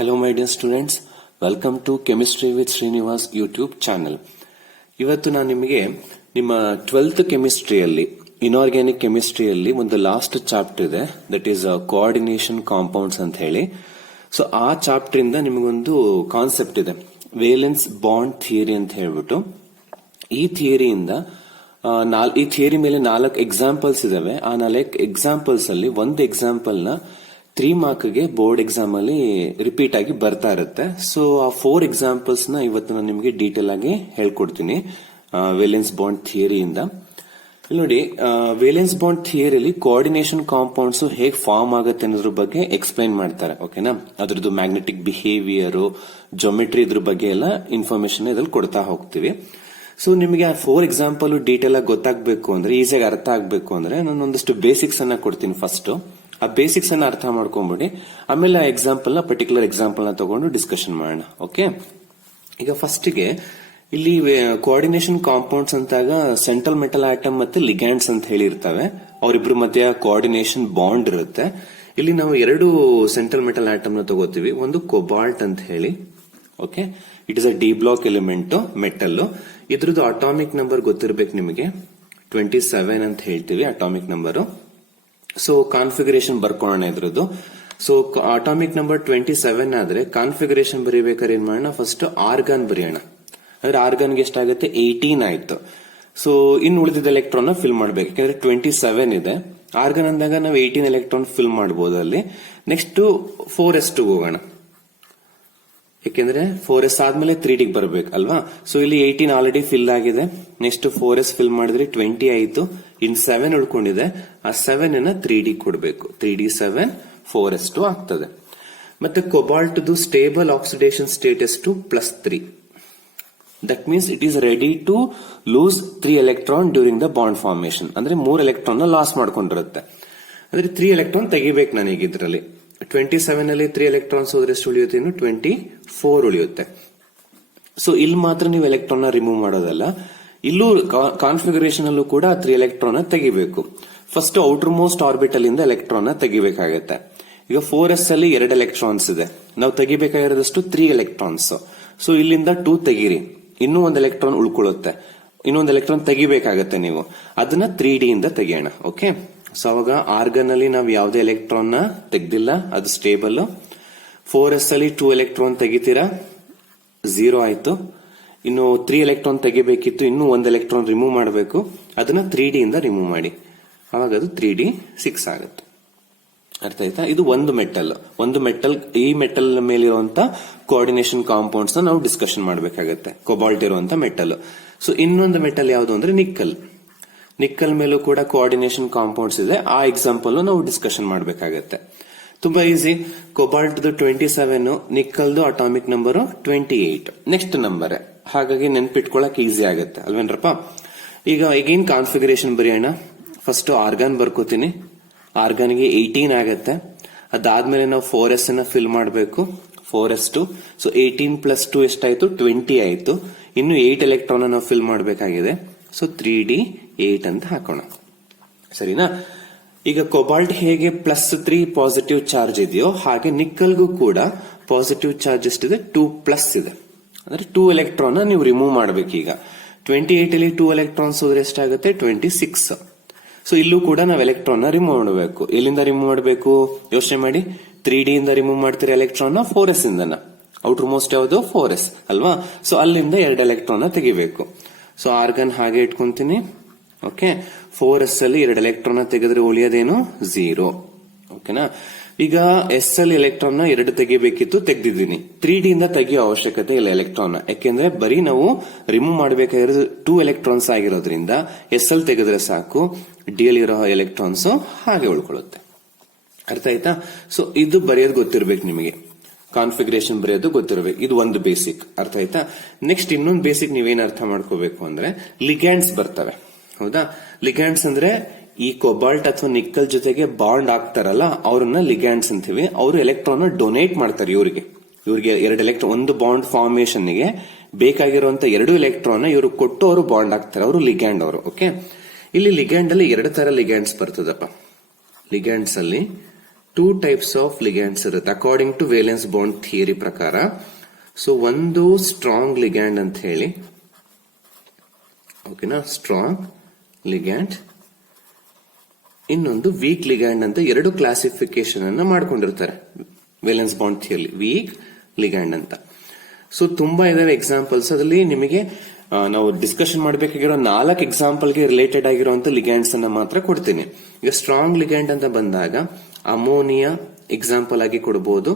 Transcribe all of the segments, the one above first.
Hello my dear students, welcome to Chemistry with Srinivas YouTube channel. ಇವತ್ತು ನಾನು ನಿಮಗೆ ನಿಮ್ಮ 12th ಕೆಮಿಸ್ಟ್ರಿಯಲ್ಲಿ ಇನ್ಆರ್ಗ್ಯಾನಿಕ್ ಕೆಮಿಸ್ಟ್ರಿಯಲ್ಲಿ ಒಂದು ಲಾಸ್ಟ್ ಚಾಪ್ಟರ್ ಇದೆ, ದಟ್ ಈಸ್ ಕೋಆರ್ಡಿನೇಷನ್ ಕಾಂಪೌಂಡ್ಸ್ ಅಂತ ಹೇಳಿ. ಸೊ ಆ ಚಾಪ್ಟರ್ ಇಂದ ನಿಮಗೊಂದು ಕಾನ್ಸೆಪ್ಟ್ ಇದೆ, ವೇಲೆನ್ಸ್ ಬಾಂಡ್ ಥಿಯರಿ ಅಂತ ಹೇಳ್ಬಿಟ್ಟು. ಈ ಥಿಯರಿಯಿಂದ ಈ ಥಿಯರಿ ಮೇಲೆ 4 ಎಕ್ಸಾಂಪಲ್ಸ್ ಇದಾವೆ. ಆ 4 ಎಕ್ಸಾಂಪಲ್ಸ್ ಅಲ್ಲಿ ಒಂದು ಎಕ್ಸಾಂಪಲ್ ನ 3 ಮಾರ್ಕ್ಗೆ ಬೋರ್ಡ್ ಎಕ್ಸಾಮ್ ಅಲ್ಲಿ ರಿಪೀಟ್ ಆಗಿ ಬರ್ತಾ ಇರುತ್ತೆ. ಸೊ ಆ 4 ಎಕ್ಸಾಂಪಲ್ಸ್ ನ ಇವತ್ತು ನಾನು ನಿಮಗೆ ಡೀಟೇಲ್ ಆಗಿ ಹೇಳ್ಕೊಡ್ತೀನಿ ವೇಲೆನ್ಸ್ ಬಾಂಡ್ ಥಿಯರಿಯಿಂದ. ಇಲ್ಲಿ ನೋಡಿ, ವೇಲೆನ್ಸ್ ಬಾಂಡ್ ಥಿಯರಿಯಲ್ಲಿ ಕೋಆರ್ಡಿನೇಷನ್ ಕಾಂಪೌಂಡ್ಸ್ ಹೇಗೆ ಫಾರ್ಮ್ ಆಗುತ್ತೆ ಅನ್ನೋದ್ರ ಬಗ್ಗೆ ಎಕ್ಸ್ಪ್ಲೈನ್ ಮಾಡ್ತಾರೆ. ಓಕೆನಾ, ಅದ್ರದ್ದು ಮ್ಯಾಗ್ನೆಟಿಕ್ ಬಿಹೇವಿಯರ್, ಜೊಮೆಟ್ರಿ, ಇದ್ರ ಬಗ್ಗೆ ಎಲ್ಲ ಇನ್ಫಾರ್ಮೇಶನ್ ಇದ್ರಲ್ಲಿ ಕೊಡ್ತಾ ಹೋಗ್ತೀವಿ. ಸೊ ನಿಮಗೆ ಆ 4 ಎಕ್ಸಾಂಪಲ್ ಡೀಟೇಲ್ ಆಗಿ ಗೊತ್ತಾಗಬೇಕು ಅಂದ್ರೆ, ಈಸಿಯಾಗಿ ಅರ್ಥ ಆಗ್ಬೇಕು ಅಂದ್ರೆ, ನಾನು ಒಂದಷ್ಟು ಬೇಸಿಕ್ಸ್ ಅನ್ನ ಕೊಡ್ತೀನಿ. ಫಸ್ಟ್ ಆ ಬೇಸಿಕ್ಸ್ ಅನ್ನ ಅರ್ಥ ಮಾಡ್ಕೊಂಡ್ಬಿಡಿ, ಆಮೇಲೆ ಆ ಎಕ್ಸಾಂಪಲ್ ನ ಪರ್ಟಿಕ್ಯುಲರ್ ಎಕ್ಸಾಂಪಲ್ ನ ತಗೊಂಡು ಡಿಸ್ಕಷನ್ ಮಾಡೋಣ. ಓಕೆ, ಈಗ ಫಸ್ಟ್ ಗೆ ಇಲ್ಲಿ ಕೋಆರ್ಡಿನೇಷನ್ ಕಾಂಪೌಂಡ್ಸ್ ಅಂತಾಗ ಸೆಂಟ್ರಲ್ ಮೆಟಲ್ ಆಟಮ್ ಮತ್ತೆ ಲಿಗ್ಯಾಂಡ್ಸ್ ಅಂತ ಹೇಳಿರ್ತವೆ. ಅವರಿಬ್ರು ಮಧ್ಯ ಕೋಆರ್ಡಿನೇಷನ್ ಬಾಂಡ್ ಇರುತ್ತೆ. ಇಲ್ಲಿ ನಾವು 2 ಸೆಂಟ್ರಲ್ ಮೆಟಲ್ ಆಟಮ್ ನ ತಗೋತೀವಿ. ಒಂದು ಕೊಬಾಲ್ಟ್ ಅಂತ ಹೇಳಿ, okay, it is a D block element metal. ಇದ್ರದ್ದು ಅಟಾಮಿಕ್ ನಂಬರ್ ಗೊತ್ತಿರ್ಬೇಕು ನಿಮಗೆ, 27 ಅಂತ ಹೇಳ್ತೀವಿ ಅಟಾಮಿಕ್ ನಂಬರ್. ಸೊ ಕಾನ್ಫಿಗರೇಷನ್ ಬರ್ಕೊಳ್ಳೋಣ ಇದ್ರದ್ದು. ಸೊ ಅಟಾಮಿಕ್ ನಂಬರ್ 27 ಆದ್ರೆ ಕಾನ್ಫಿಗರೇಷನ್ ಬರೀಬೇಕಾದ್ರೆ ಏನ್ ಮಾಡೋಣ, ಫಸ್ಟ್ ಆರ್ಗಾನ್ ಬರೆಯೋಣ. ಅಂದ್ರೆ ಆರ್ಗಾನ್ಗೆ ಎಷ್ಟಾಗುತ್ತೆ, 18 ಆಯ್ತು. ಸೊ ಇನ್ನು ಉಳಿದಿದ್ದ ಎಲೆಕ್ಟ್ರಾನ್ ಫಿಲ್ ಮಾಡ್ಬೇಕು, ಯಾಕಂದ್ರೆ 27 ಇದೆ. ಆರ್ಗಾನ್ ಅಂದಾಗ ನಾವು 18 ಎಲೆಕ್ಟ್ರಾನ್ ಫಿಲ್ ಮಾಡಬಹುದು ಅಲ್ಲಿ. ನೆಕ್ಸ್ಟ್ 4s ಹೋಗೋಣ, ಯಾಕೆಂದ್ರೆ 4s ಆದ್ಮೇಲೆ 3d ಬರ್ಬೇಕು ಅಲ್ವಾ. ಸೊ ಇಲ್ಲಿ 18 ಆಲ್ರೆಡಿ ಫಿಲ್ ಆಗಿದೆ. ನೆಕ್ಸ್ಟ್ 4s ಫಿಲ್ ಮಾಡಿದ್ರೆ 20 ಆಯ್ತು. ಇನ್ 7 ಉಳ್ಕೊಂಡಿದೆ. ಆ 7 ನ 3d ಕೊಡಬೇಕು. 3d7 4s2 ಆಗ್ತದೆ. ಮತ್ತೆ ಕೊಬಾಲ್ಟ್ ಸ್ಟೇಬಲ್ ಆಕ್ಸಿಡೇಷನ್ ಸ್ಟೇಟ್ ಎಷ್ಟು, +3. That means it is ready to lose 3 electron during the bond formation. ಅಂದ್ರೆ 3 ಎಲೆಕ್ಟ್ರಾನ್ ನ ಲಾಸ್ ಮಾಡ್ಕೊಂಡಿರುತ್ತೆ. ಅಂದ್ರೆ 3 ಎಲೆಕ್ಟ್ರಾನ್ ತೆಗಿಬೇಕು ನನಗೆ ಇದ್ರಲ್ಲಿ. 27 ಅಲ್ಲಿ 3 ಎಲೆಕ್ಟ್ರಾನ್ಸ್ ಹೋದ್ರೆ ಎಷ್ಟು ಉಳಿಯುತ್ತೆ, ಇನ್ನು 24 ಉಳಿಯುತ್ತೆ. ಸೊ ಇಲ್ಲಿ ಮಾತ್ರ ನೀವು ಎಲೆಕ್ಟ್ರಾನ್ ನ ರಿಮೂವ್ ಮಾಡೋದಲ್ಲ, ಇಲ್ಲೂ ಕಾನ್ಫಿಗರೇಷನ್ ಅಲ್ಲೂ ಕೂಡ 3 ಎಲೆಕ್ಟ್ರಾನ್ ನ ತೆಗಿಬೇಕು. ಫಸ್ಟ್ ಔಟರ್ ಮೋಸ್ಟ್ ಆರ್ಬಿಟಲ್ ಇಂದ ಎಲೆಕ್ಟ್ರಾನ್ ನ ತೆಗಿಬೇಕಾಗತ್ತೆ. ಈಗ 4s ಅಲ್ಲಿ 2 ಎಲೆಕ್ಟ್ರಾನ್ಸ್ ಇದೆ, ನಾವು ತೆಗಿಬೇಕಾಗಿರೋದಷ್ಟು 3 ಎಲೆಕ್ಟ್ರಾನ್ಸ್. ಸೊ ಇಲ್ಲಿಂದ 2 ತೆಗೀರಿ, ಇನ್ನೂ ಒಂದು ಎಲೆಕ್ಟ್ರಾನ್ ಉಳ್ಕೊಳ್ಳುತ್ತೆ. ಇನ್ನೊಂದು ಎಲೆಕ್ಟ್ರಾನ್ ತೆಗಿಬೇಕಾಗತ್ತೆ ನೀವು, ಅದನ್ನ 3d ಇಂದ ತೆಗಿಯೋಣ. ಓಕೆ, ಸೊ ಅವಾಗ ಆರ್ಗನ್ ಅಲ್ಲಿ ನಾವು ಯಾವುದೇ ಎಲೆಕ್ಟ್ರಾನ್ ನ ತೆಗ್ದಿಲ್ಲ, ಅದು ಸ್ಟೇಬಲ್. 4s ಅಲ್ಲಿ 2 ಎಲೆಕ್ಟ್ರಾನ್ ತೆಗಿತೀರಾ, 0 ಆಯ್ತು. ಇನ್ನು 3 ಎಲೆಕ್ಟ್ರಾನ್ ತೆಗಿಬೇಕಿತ್ತು, ಇನ್ನೂ 1 ಎಲೆಕ್ಟ್ರಾನ್ ರಿಮೂವ್ ಮಾಡಬೇಕು, ಅದನ್ನ 3d ಇಂದ ರಿಮೂವ್ ಮಾಡಿ, ಅವಾಗ ಅದು 3d6 ಆಗುತ್ತೆ. ಅರ್ಥ ಆಯ್ತಾ? ಇದು ಒಂದು ಮೆಟಲ್. ಈ ಮೆಟಲ್ ಮೇಲಿರುವಂತ ಕೋಆರ್ಡಿನೇಷನ್ ಕಾಂಪೌಂಡ್ಸ್ ನಾವು ಡಿಸ್ಕಷನ್ ಮಾಡಬೇಕಾಗತ್ತೆ, ಕೊಬಾಲ್ಟ್ ಇರುವಂತ ಮೆಟಲ್. ಸೊ ಇನ್ನೊಂದು ಮೆಟಲ್ ಯಾವುದು ಅಂದ್ರೆ ನಿಕ್ಕಲ್ ಮೇಲೂ ಕೂಡ ಕೋಆರ್ಡಿನೇಷನ್ ಕಾಂಪೌಂಡ್ಸ್ ಇದೆ. ಆ ಎಕ್ಸಾಂಪಲ್ ನಾವು ಡಿಸ್ಕಷನ್ ಮಾಡಬೇಕಾಗತ್ತೆ. ತುಂಬಾ ಈಸಿ. ಕೊಬಾಲ್ಟ್ 27, ನಿಕ್ಕಲ್ದು ಅಟಾಮಿಕ್ ನಂಬರ್ 28, ನೆಕ್ಸ್ಟ್ ನಂಬರ್. ಹಾಗಾಗಿ ನೆನ್ಪಿಟ್ಕೊಳಕ್ ಈಸಿ ಆಗುತ್ತೆ ಅಲ್ವೇನ್ರಪ್ಪ. ಈಗ ಈಗೇನ್ ಕಾನ್ಫಿಗರೇಷನ್ ಬರೆಯೋಣ. First argon ಬರ್ಕೋತೀನಿ. ಆರ್ಗಾನ್ಗೆ 18 ಆಗತ್ತೆ. ಅದಾದ್ಮೇಲೆ ನಾವು 4s ನ ಫಿಲ್ ಮಾಡಬೇಕು, 4s2. ಸೊ 18 + 2 ಎಷ್ಟಾಯ್ತು, 20 ಆಯ್ತು. ಇನ್ನು 8 ಎಲೆಕ್ಟ್ರಾನ್ ನಾವು ಫಿಲ್ ಮಾಡಬೇಕಾಗಿದೆ. ಸೊ 3d8 ಅಂತ ಹಾಕೋಣ, ಸರಿನಾ. ಈಗ ಕೊಬಾಲ್ಟ್ ಹೇಗೆ +3 ಪಾಸಿಟಿವ್ ಚಾರ್ಜ್ ಇದೆಯೋ, ಹಾಗೆ ನಿಕ್ಕಲ್ಗೂ ಕೂಡ ಪಾಸಿಟಿವ್ ಚಾರ್ಜ್ ಎಷ್ಟಿದೆ, 2+ ಇದೆ. ಅಂದ್ರೆ 2 ಎಲೆಕ್ಟ್ರಾನ್ ನೀವು ರಿಮೂವ್ ಮಾಡಬೇಕು. ಈಗ 28 ಅಲ್ಲಿ 2 ಎಲೆಕ್ಟ್ರಾನ್ಸ್ ಹೋದ್ರೆ ಎಷ್ಟಾಗುತ್ತೆ, 26. ಸೊ ಇಲ್ಲೂ ಕೂಡ ನಾವು ಎಲೆಕ್ಟ್ರಾನ್ ರಿಮೂವ್ ಮಾಡಬೇಕು. ಎಲ್ಲಿಂದ ರಿಮೂವ್ ಮಾಡಬೇಕು ಯೋಚನೆ ಮಾಡಿ. 3d ಇಂದ ರಿಮೂವ್ ಮಾಡ್ತೀರಿ ಎಲೆಕ್ಟ್ರಾನ್, 4s ಇಂದ. ಔಟರ್ ಮೋಸ್ಟ್ ಯಾವುದು, 4s ಅಲ್ವಾ. ಸೊ ಅಲ್ಲಿಂದ 2 ಎಲೆಕ್ಟ್ರಾನ್ ತೆಗಿಬೇಕು. ಸೊ ಆರ್ಗನ್ ಹಾಗೆ ಇಟ್ಕೊಂತೀನಿ. ಓಕೆ, 4s ಅಲ್ಲಿ 2 ಎಲೆಕ್ಟ್ರಾನ್ ತೆಗೆದ್ರೆ ಉಳಿಯೋದೇನು, 0. ಓಕೆನಾ. ಈಗ ಎಸ್ ಅಲ್ಲಿ ಎಲೆಕ್ಟ್ರಾನ್ 2 ತೆಗಿಬೇಕಿತ್ತು, ತೆಗ್ದಿದ್ದೀನಿ. 3d ಇಂದ ತೆಗಿಯೋ ಅವಶ್ಯಕತೆ ಇಲ್ಲ ಎಲೆಕ್ಟ್ರಾನ್, ಯಾಕೆಂದ್ರೆ ಬರೀ ನಾವು ರಿಮೂವ್ ಮಾಡಬೇಕಾಗಿರೋದು 2 ಎಲೆಕ್ಟ್ರಾನ್ಸ್ ಆಗಿರೋದ್ರಿಂದ ಎಸ್ ಅಲ್ಲಿ ತೆಗೆದ್ರೆ ಸಾಕು, ಡಿ ಅಲ್ಲಿ ಇರೋ ಎಲೆಕ್ಟ್ರಾನ್ಸ್ ಹಾಗೆ ಉಳ್ಕೊಳ್ಳುತ್ತೆ. ಅರ್ಥ ಆಯ್ತಾ? ಸೊ ಇದು ಬರೆಯೋದು ಗೊತ್ತಿರ್ಬೇಕು ನಿಮಗೆ, ಕಾನ್ಫಿಗರೇಷನ್ ಬರೆಯೋದು ಗೊತ್ತಿರಬೇಕು. ಇದು ಒಂದು ಬೇಸಿಕ್. ಅರ್ಥ ಆಯ್ತಾ? ನೆಕ್ಸ್ಟ್ ಇನ್ನೊಂದು ಬೇಸಿಕ್ ನೀವೇನ್ ಅರ್ಥ ಮಾಡ್ಕೋಬೇಕು ಅಂದ್ರೆ, ಲಿಗ್ಯಾಂಡ್ಸ್ ಬರ್ತವೆ. ಹೌದಾ, ಲಿಗ್ಯಾಂಡ್ಸ್ ಅಂದ್ರೆ ಈ ಕೊಬಾಲ್ಟ್ ಅಥವಾ ನಿಕ್ಕಲ್ ಜೊತೆಗೆ ಬಾಂಡ್ ಆಗ್ತಾರಲ್ಲ, ಅವ್ರನ್ನ ಲಿಗ್ಯಾಂಡ್ಸ್ ಅಂತೀವಿ. ಅವರು ಎಲೆಕ್ಟ್ರಾನ್ ಡೊನೇಟ್ ಮಾಡ್ತಾರೆ ಇವರಿಗೆ 2 ಎಲೆಕ್ಟ್ರಾನ್, ಒಂದು ಬಾಂಡ್ ಫಾರ್ಮೇಶನ್ ಗೆ ಬೇಕಾಗಿರುವಂತ 2 ಎಲೆಕ್ಟ್ರಾನ್ ಇವರು ಕೊಟ್ಟು ಅವರು ಬಾಂಡ್ ಆಗ್ತಾರೆ, ಅವರು ಲಿಗ್ಯಾಂಡ್ ಅವರು. ಓಕೆ, ಇಲ್ಲಿ ಲಿಗ್ಯಾಂಡ್ ಅಲ್ಲಿ 2 ತರ ಲಿಗ್ಯಾಂಡ್ಸ್ ಬರ್ತದಪ್ಪ. ಲಿಗ್ಯಾಂಡ್ಸ್ ಅಲ್ಲಿ ಟೂ ಟೈಪ್ಸ್ ಆಫ್ ಲಿಗ್ಯಾಂಡ್ಸ್ ಇರುತ್ತೆ according to valence bond theory ಪ್ರಕಾರ. ಸೊ ಒಂದು ಸ್ಟ್ರಾಂಗ್ ಲಿಗ್ಯಾಂಡ್ ಅಂತ ಹೇಳಿ, ಓಕೆನಾ, ಸ್ಟ್ರಾಂಗ್ ಲಿಗ್ಯಾಂಡ್, ಇನ್ನೊಂದು ವೀಕ್ ಲಿಗ್ಯಾಂಡ್ ಅಂತ ಎರಡು ಕ್ಲಾಸಿಫಿಕೇಶನ್ ಅನ್ನ ಮಾಡ್ಕೊಂಡಿರ್ತಾರೆ valence bond theory, weak ligand ಅಂತ. ಸೊ ತುಂಬಾ ಇದಾವೆ ಎಕ್ಸಾಂಪಲ್ಸ್. ಅದರಲ್ಲಿ ನಿಮಗೆ ನಾವು ಡಿಸ್ಕಷನ್ ಮಾಡಬೇಕಾಗಿರೋ 4 ಎಕ್ಸಾಂಪಲ್ಗೆ ರಿಲೇಟೆಡ್ ಆಗಿರುವಂತ ಲಿಗ್ಯಾಂಡ್ಸ್ ಅನ್ನ ಮಾತ್ರ ಕೊಡ್ತೀನಿ. ಈಗ ಸ್ಟ್ರಾಂಗ್ ಲಿಗ್ಯಾಂಡ್ ಅಂತ ಬಂದಾಗ ಅಮೋನಿಯಾ ಎಕ್ಸಾಂಪಲ್ ಆಗಿ ಕೊಡಬಹುದು,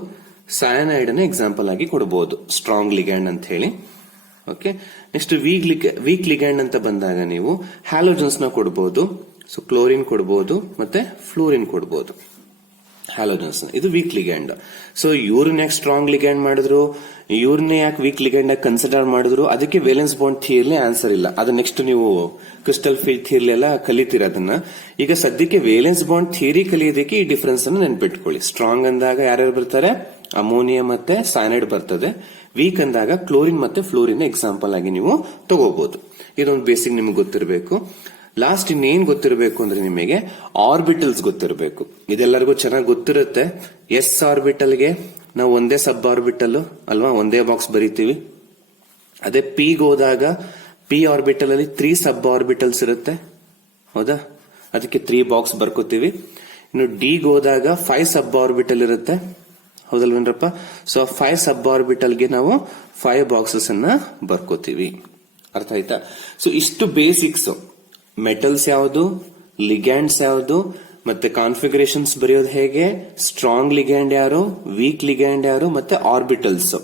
ಸಯನೈಡ್ ಅನ್ನ ಎಕ್ಸಾಂಪಲ್ ಆಗಿ ಕೊಡಬಹುದು ಸ್ಟ್ರಾಂಗ್ ಲಿಗ್ಯಾಂಡ್ ಅಂತ ಹೇಳಿ. ಓಕೆ, ನೆಕ್ಸ್ಟ್ ವೀಕ್ ಲಿಗ್ಯಾಂಡ್ ಅಂತ ಬಂದಾಗ ನೀವು ಹ್ಯಾಲೋಜನ್ಸ್ ನ ಕೊಡಬಹುದು. ಸೊ ಕ್ಲೋರಿನ್ ಕೊಡಬಹುದು ಮತ್ತೆ ಫ್ಲೋರಿನ್ ಕೊಡಬಹುದು, ಹ್ಯಾಲೋಜನ್ಸ್. ಇದು ವೀಕ್ ಲಿಗ್ಯಾಂಡ್. ಸೊ ಇವ್ರನ್ನ ಯಾಕೆ ಸ್ಟ್ರಾಂಗ್ ಲಿಗ್ಯಾಂಡ್ ಮಾಡಿದ್ರು, ಇವ್ರನ್ನ ಯಾಕೆ ವೀಕ್ ಲಿಗ್ಯಾಂಡ್ ಆಗಿ ಕನ್ಸಿಡರ್ ಮಾಡಿದ್ರು, ಅದಕ್ಕೆ ವೇಲೆನ್ಸ್ ಬಾಂಡ್ ಥಿಯರಿ ಆನ್ಸರ್ ಇಲ್ಲ. ಅದು ನೆಕ್ಸ್ಟ್ ನೀವು ಕ್ರಿಸ್ಟಲ್ ಫೀಲ್ಡ್ ಥಿಯರಿ ಎಲ್ಲ ಕಲಿತೀರ ಅದನ್ನ. ಈಗ ಸದ್ಯಕ್ಕೆ ವೇಲೆನ್ಸ್ ಬಾಂಡ್ ಥಿಯರಿ ಕಲಿಯೋದಕ್ಕೆ ಈ ಡಿಫರೆನ್ಸ್ ಅನ್ನು ನೆನ್ಪಿಟ್ಕೊಳ್ಳಿ. ಸ್ಟ್ರಾಂಗ್ ಅಂದಾಗ ಯಾರ್ಯಾರು ಬರ್ತಾರೆ, ಅಮೋನಿಯಾ ಮತ್ತೆ ಸೈನೈಡ್ ಬರ್ತದೆ. ವೀಕ್ ಅಂದಾಗ ಕ್ಲೋರಿನ್ ಮತ್ತೆ ಫ್ಲೋರಿನ್ ಎಕ್ಸಾಂಪಲ್ ಆಗಿ ನೀವು ತಗೋಬಹುದು. ಇದೊಂದು ಬೇಸಿಕ್ ನಿಮ್ಗೆ ಗೊತ್ತಿರಬೇಕು. ಲಾಸ್ಟ್ ಇನ್ನೇನ್ ಗೊತ್ತಿರಬೇಕು ಅಂದ್ರೆ ನಿಮಗೆ ಆರ್ಬಿಟಲ್ಸ್ ಗೊತ್ತಿರಬೇಕು. ಇದೆಲ್ಲರಿಗೂ ಚೆನ್ನಾಗಿ ಗೊತ್ತಿರುತ್ತೆ. ಎಸ್ ಆರ್ಬಿಟಲ್ಗೆ ನಾವು ಒಂದೇ ಸಬ್ ಆರ್ಬಿಟಲ್ ಅಲ್ವಾ, ಒಂದೇ ಬಾಕ್ಸ್ ಬರೀತೀವಿ. ಅದೇ ಪಿಗೆ ಹೋದಾಗ ಪಿ ಆರ್ಬಿಟಲ್ ಅಲ್ಲಿ 3 ಸಬ್ ಆರ್ಬಿಟಲ್ಸ್ ಇರುತ್ತೆ, ಹೌದಾ, ಅದಕ್ಕೆ 3 ಬಾಕ್ಸ್ ಬರ್ಕೋತೀವಿ. ಇನ್ನು ಡಿಗೆ ಹೋದಾಗ 5 ಸಬ್ ಆರ್ಬಿಟಲ್ ಇರುತ್ತೆ, ಹೌದಲ್ವೇನ್ರಪ್ಪ. ಸೊ 5 ಸಬ್ ಆರ್ಬಿಟಲ್ಗೆ ನಾವು 5 ಬಾಕ್ಸಸ್ ಅನ್ನ ಬರ್ಕೋತೀವಿ. ಅರ್ಥ ಆಯ್ತಾ? ಸೊ ಇಷ್ಟು ಬೇಸಿಕ್ಸ್, ಮೆಟಲ್ಸ್ ಯಾವುದು, ಲಿಗ್ಯಾಂಡ್ಸ್ ಯಾವುದು, ಮತ್ತೆ ಕಾನ್ಫಿಗರೇಷನ್ಸ್ ಬರೆಯೋದು ಹೇಗೆ, ಸ್ಟ್ರಾಂಗ್ ಲಿಗ್ಯಾಂಡ್ ಯಾರು, ವೀಕ್ ಲಿಗ್ಯಾಂಡ್ ಯಾರು, ಮತ್ತೆ ಆರ್ಬಿಟಲ್ಸ್,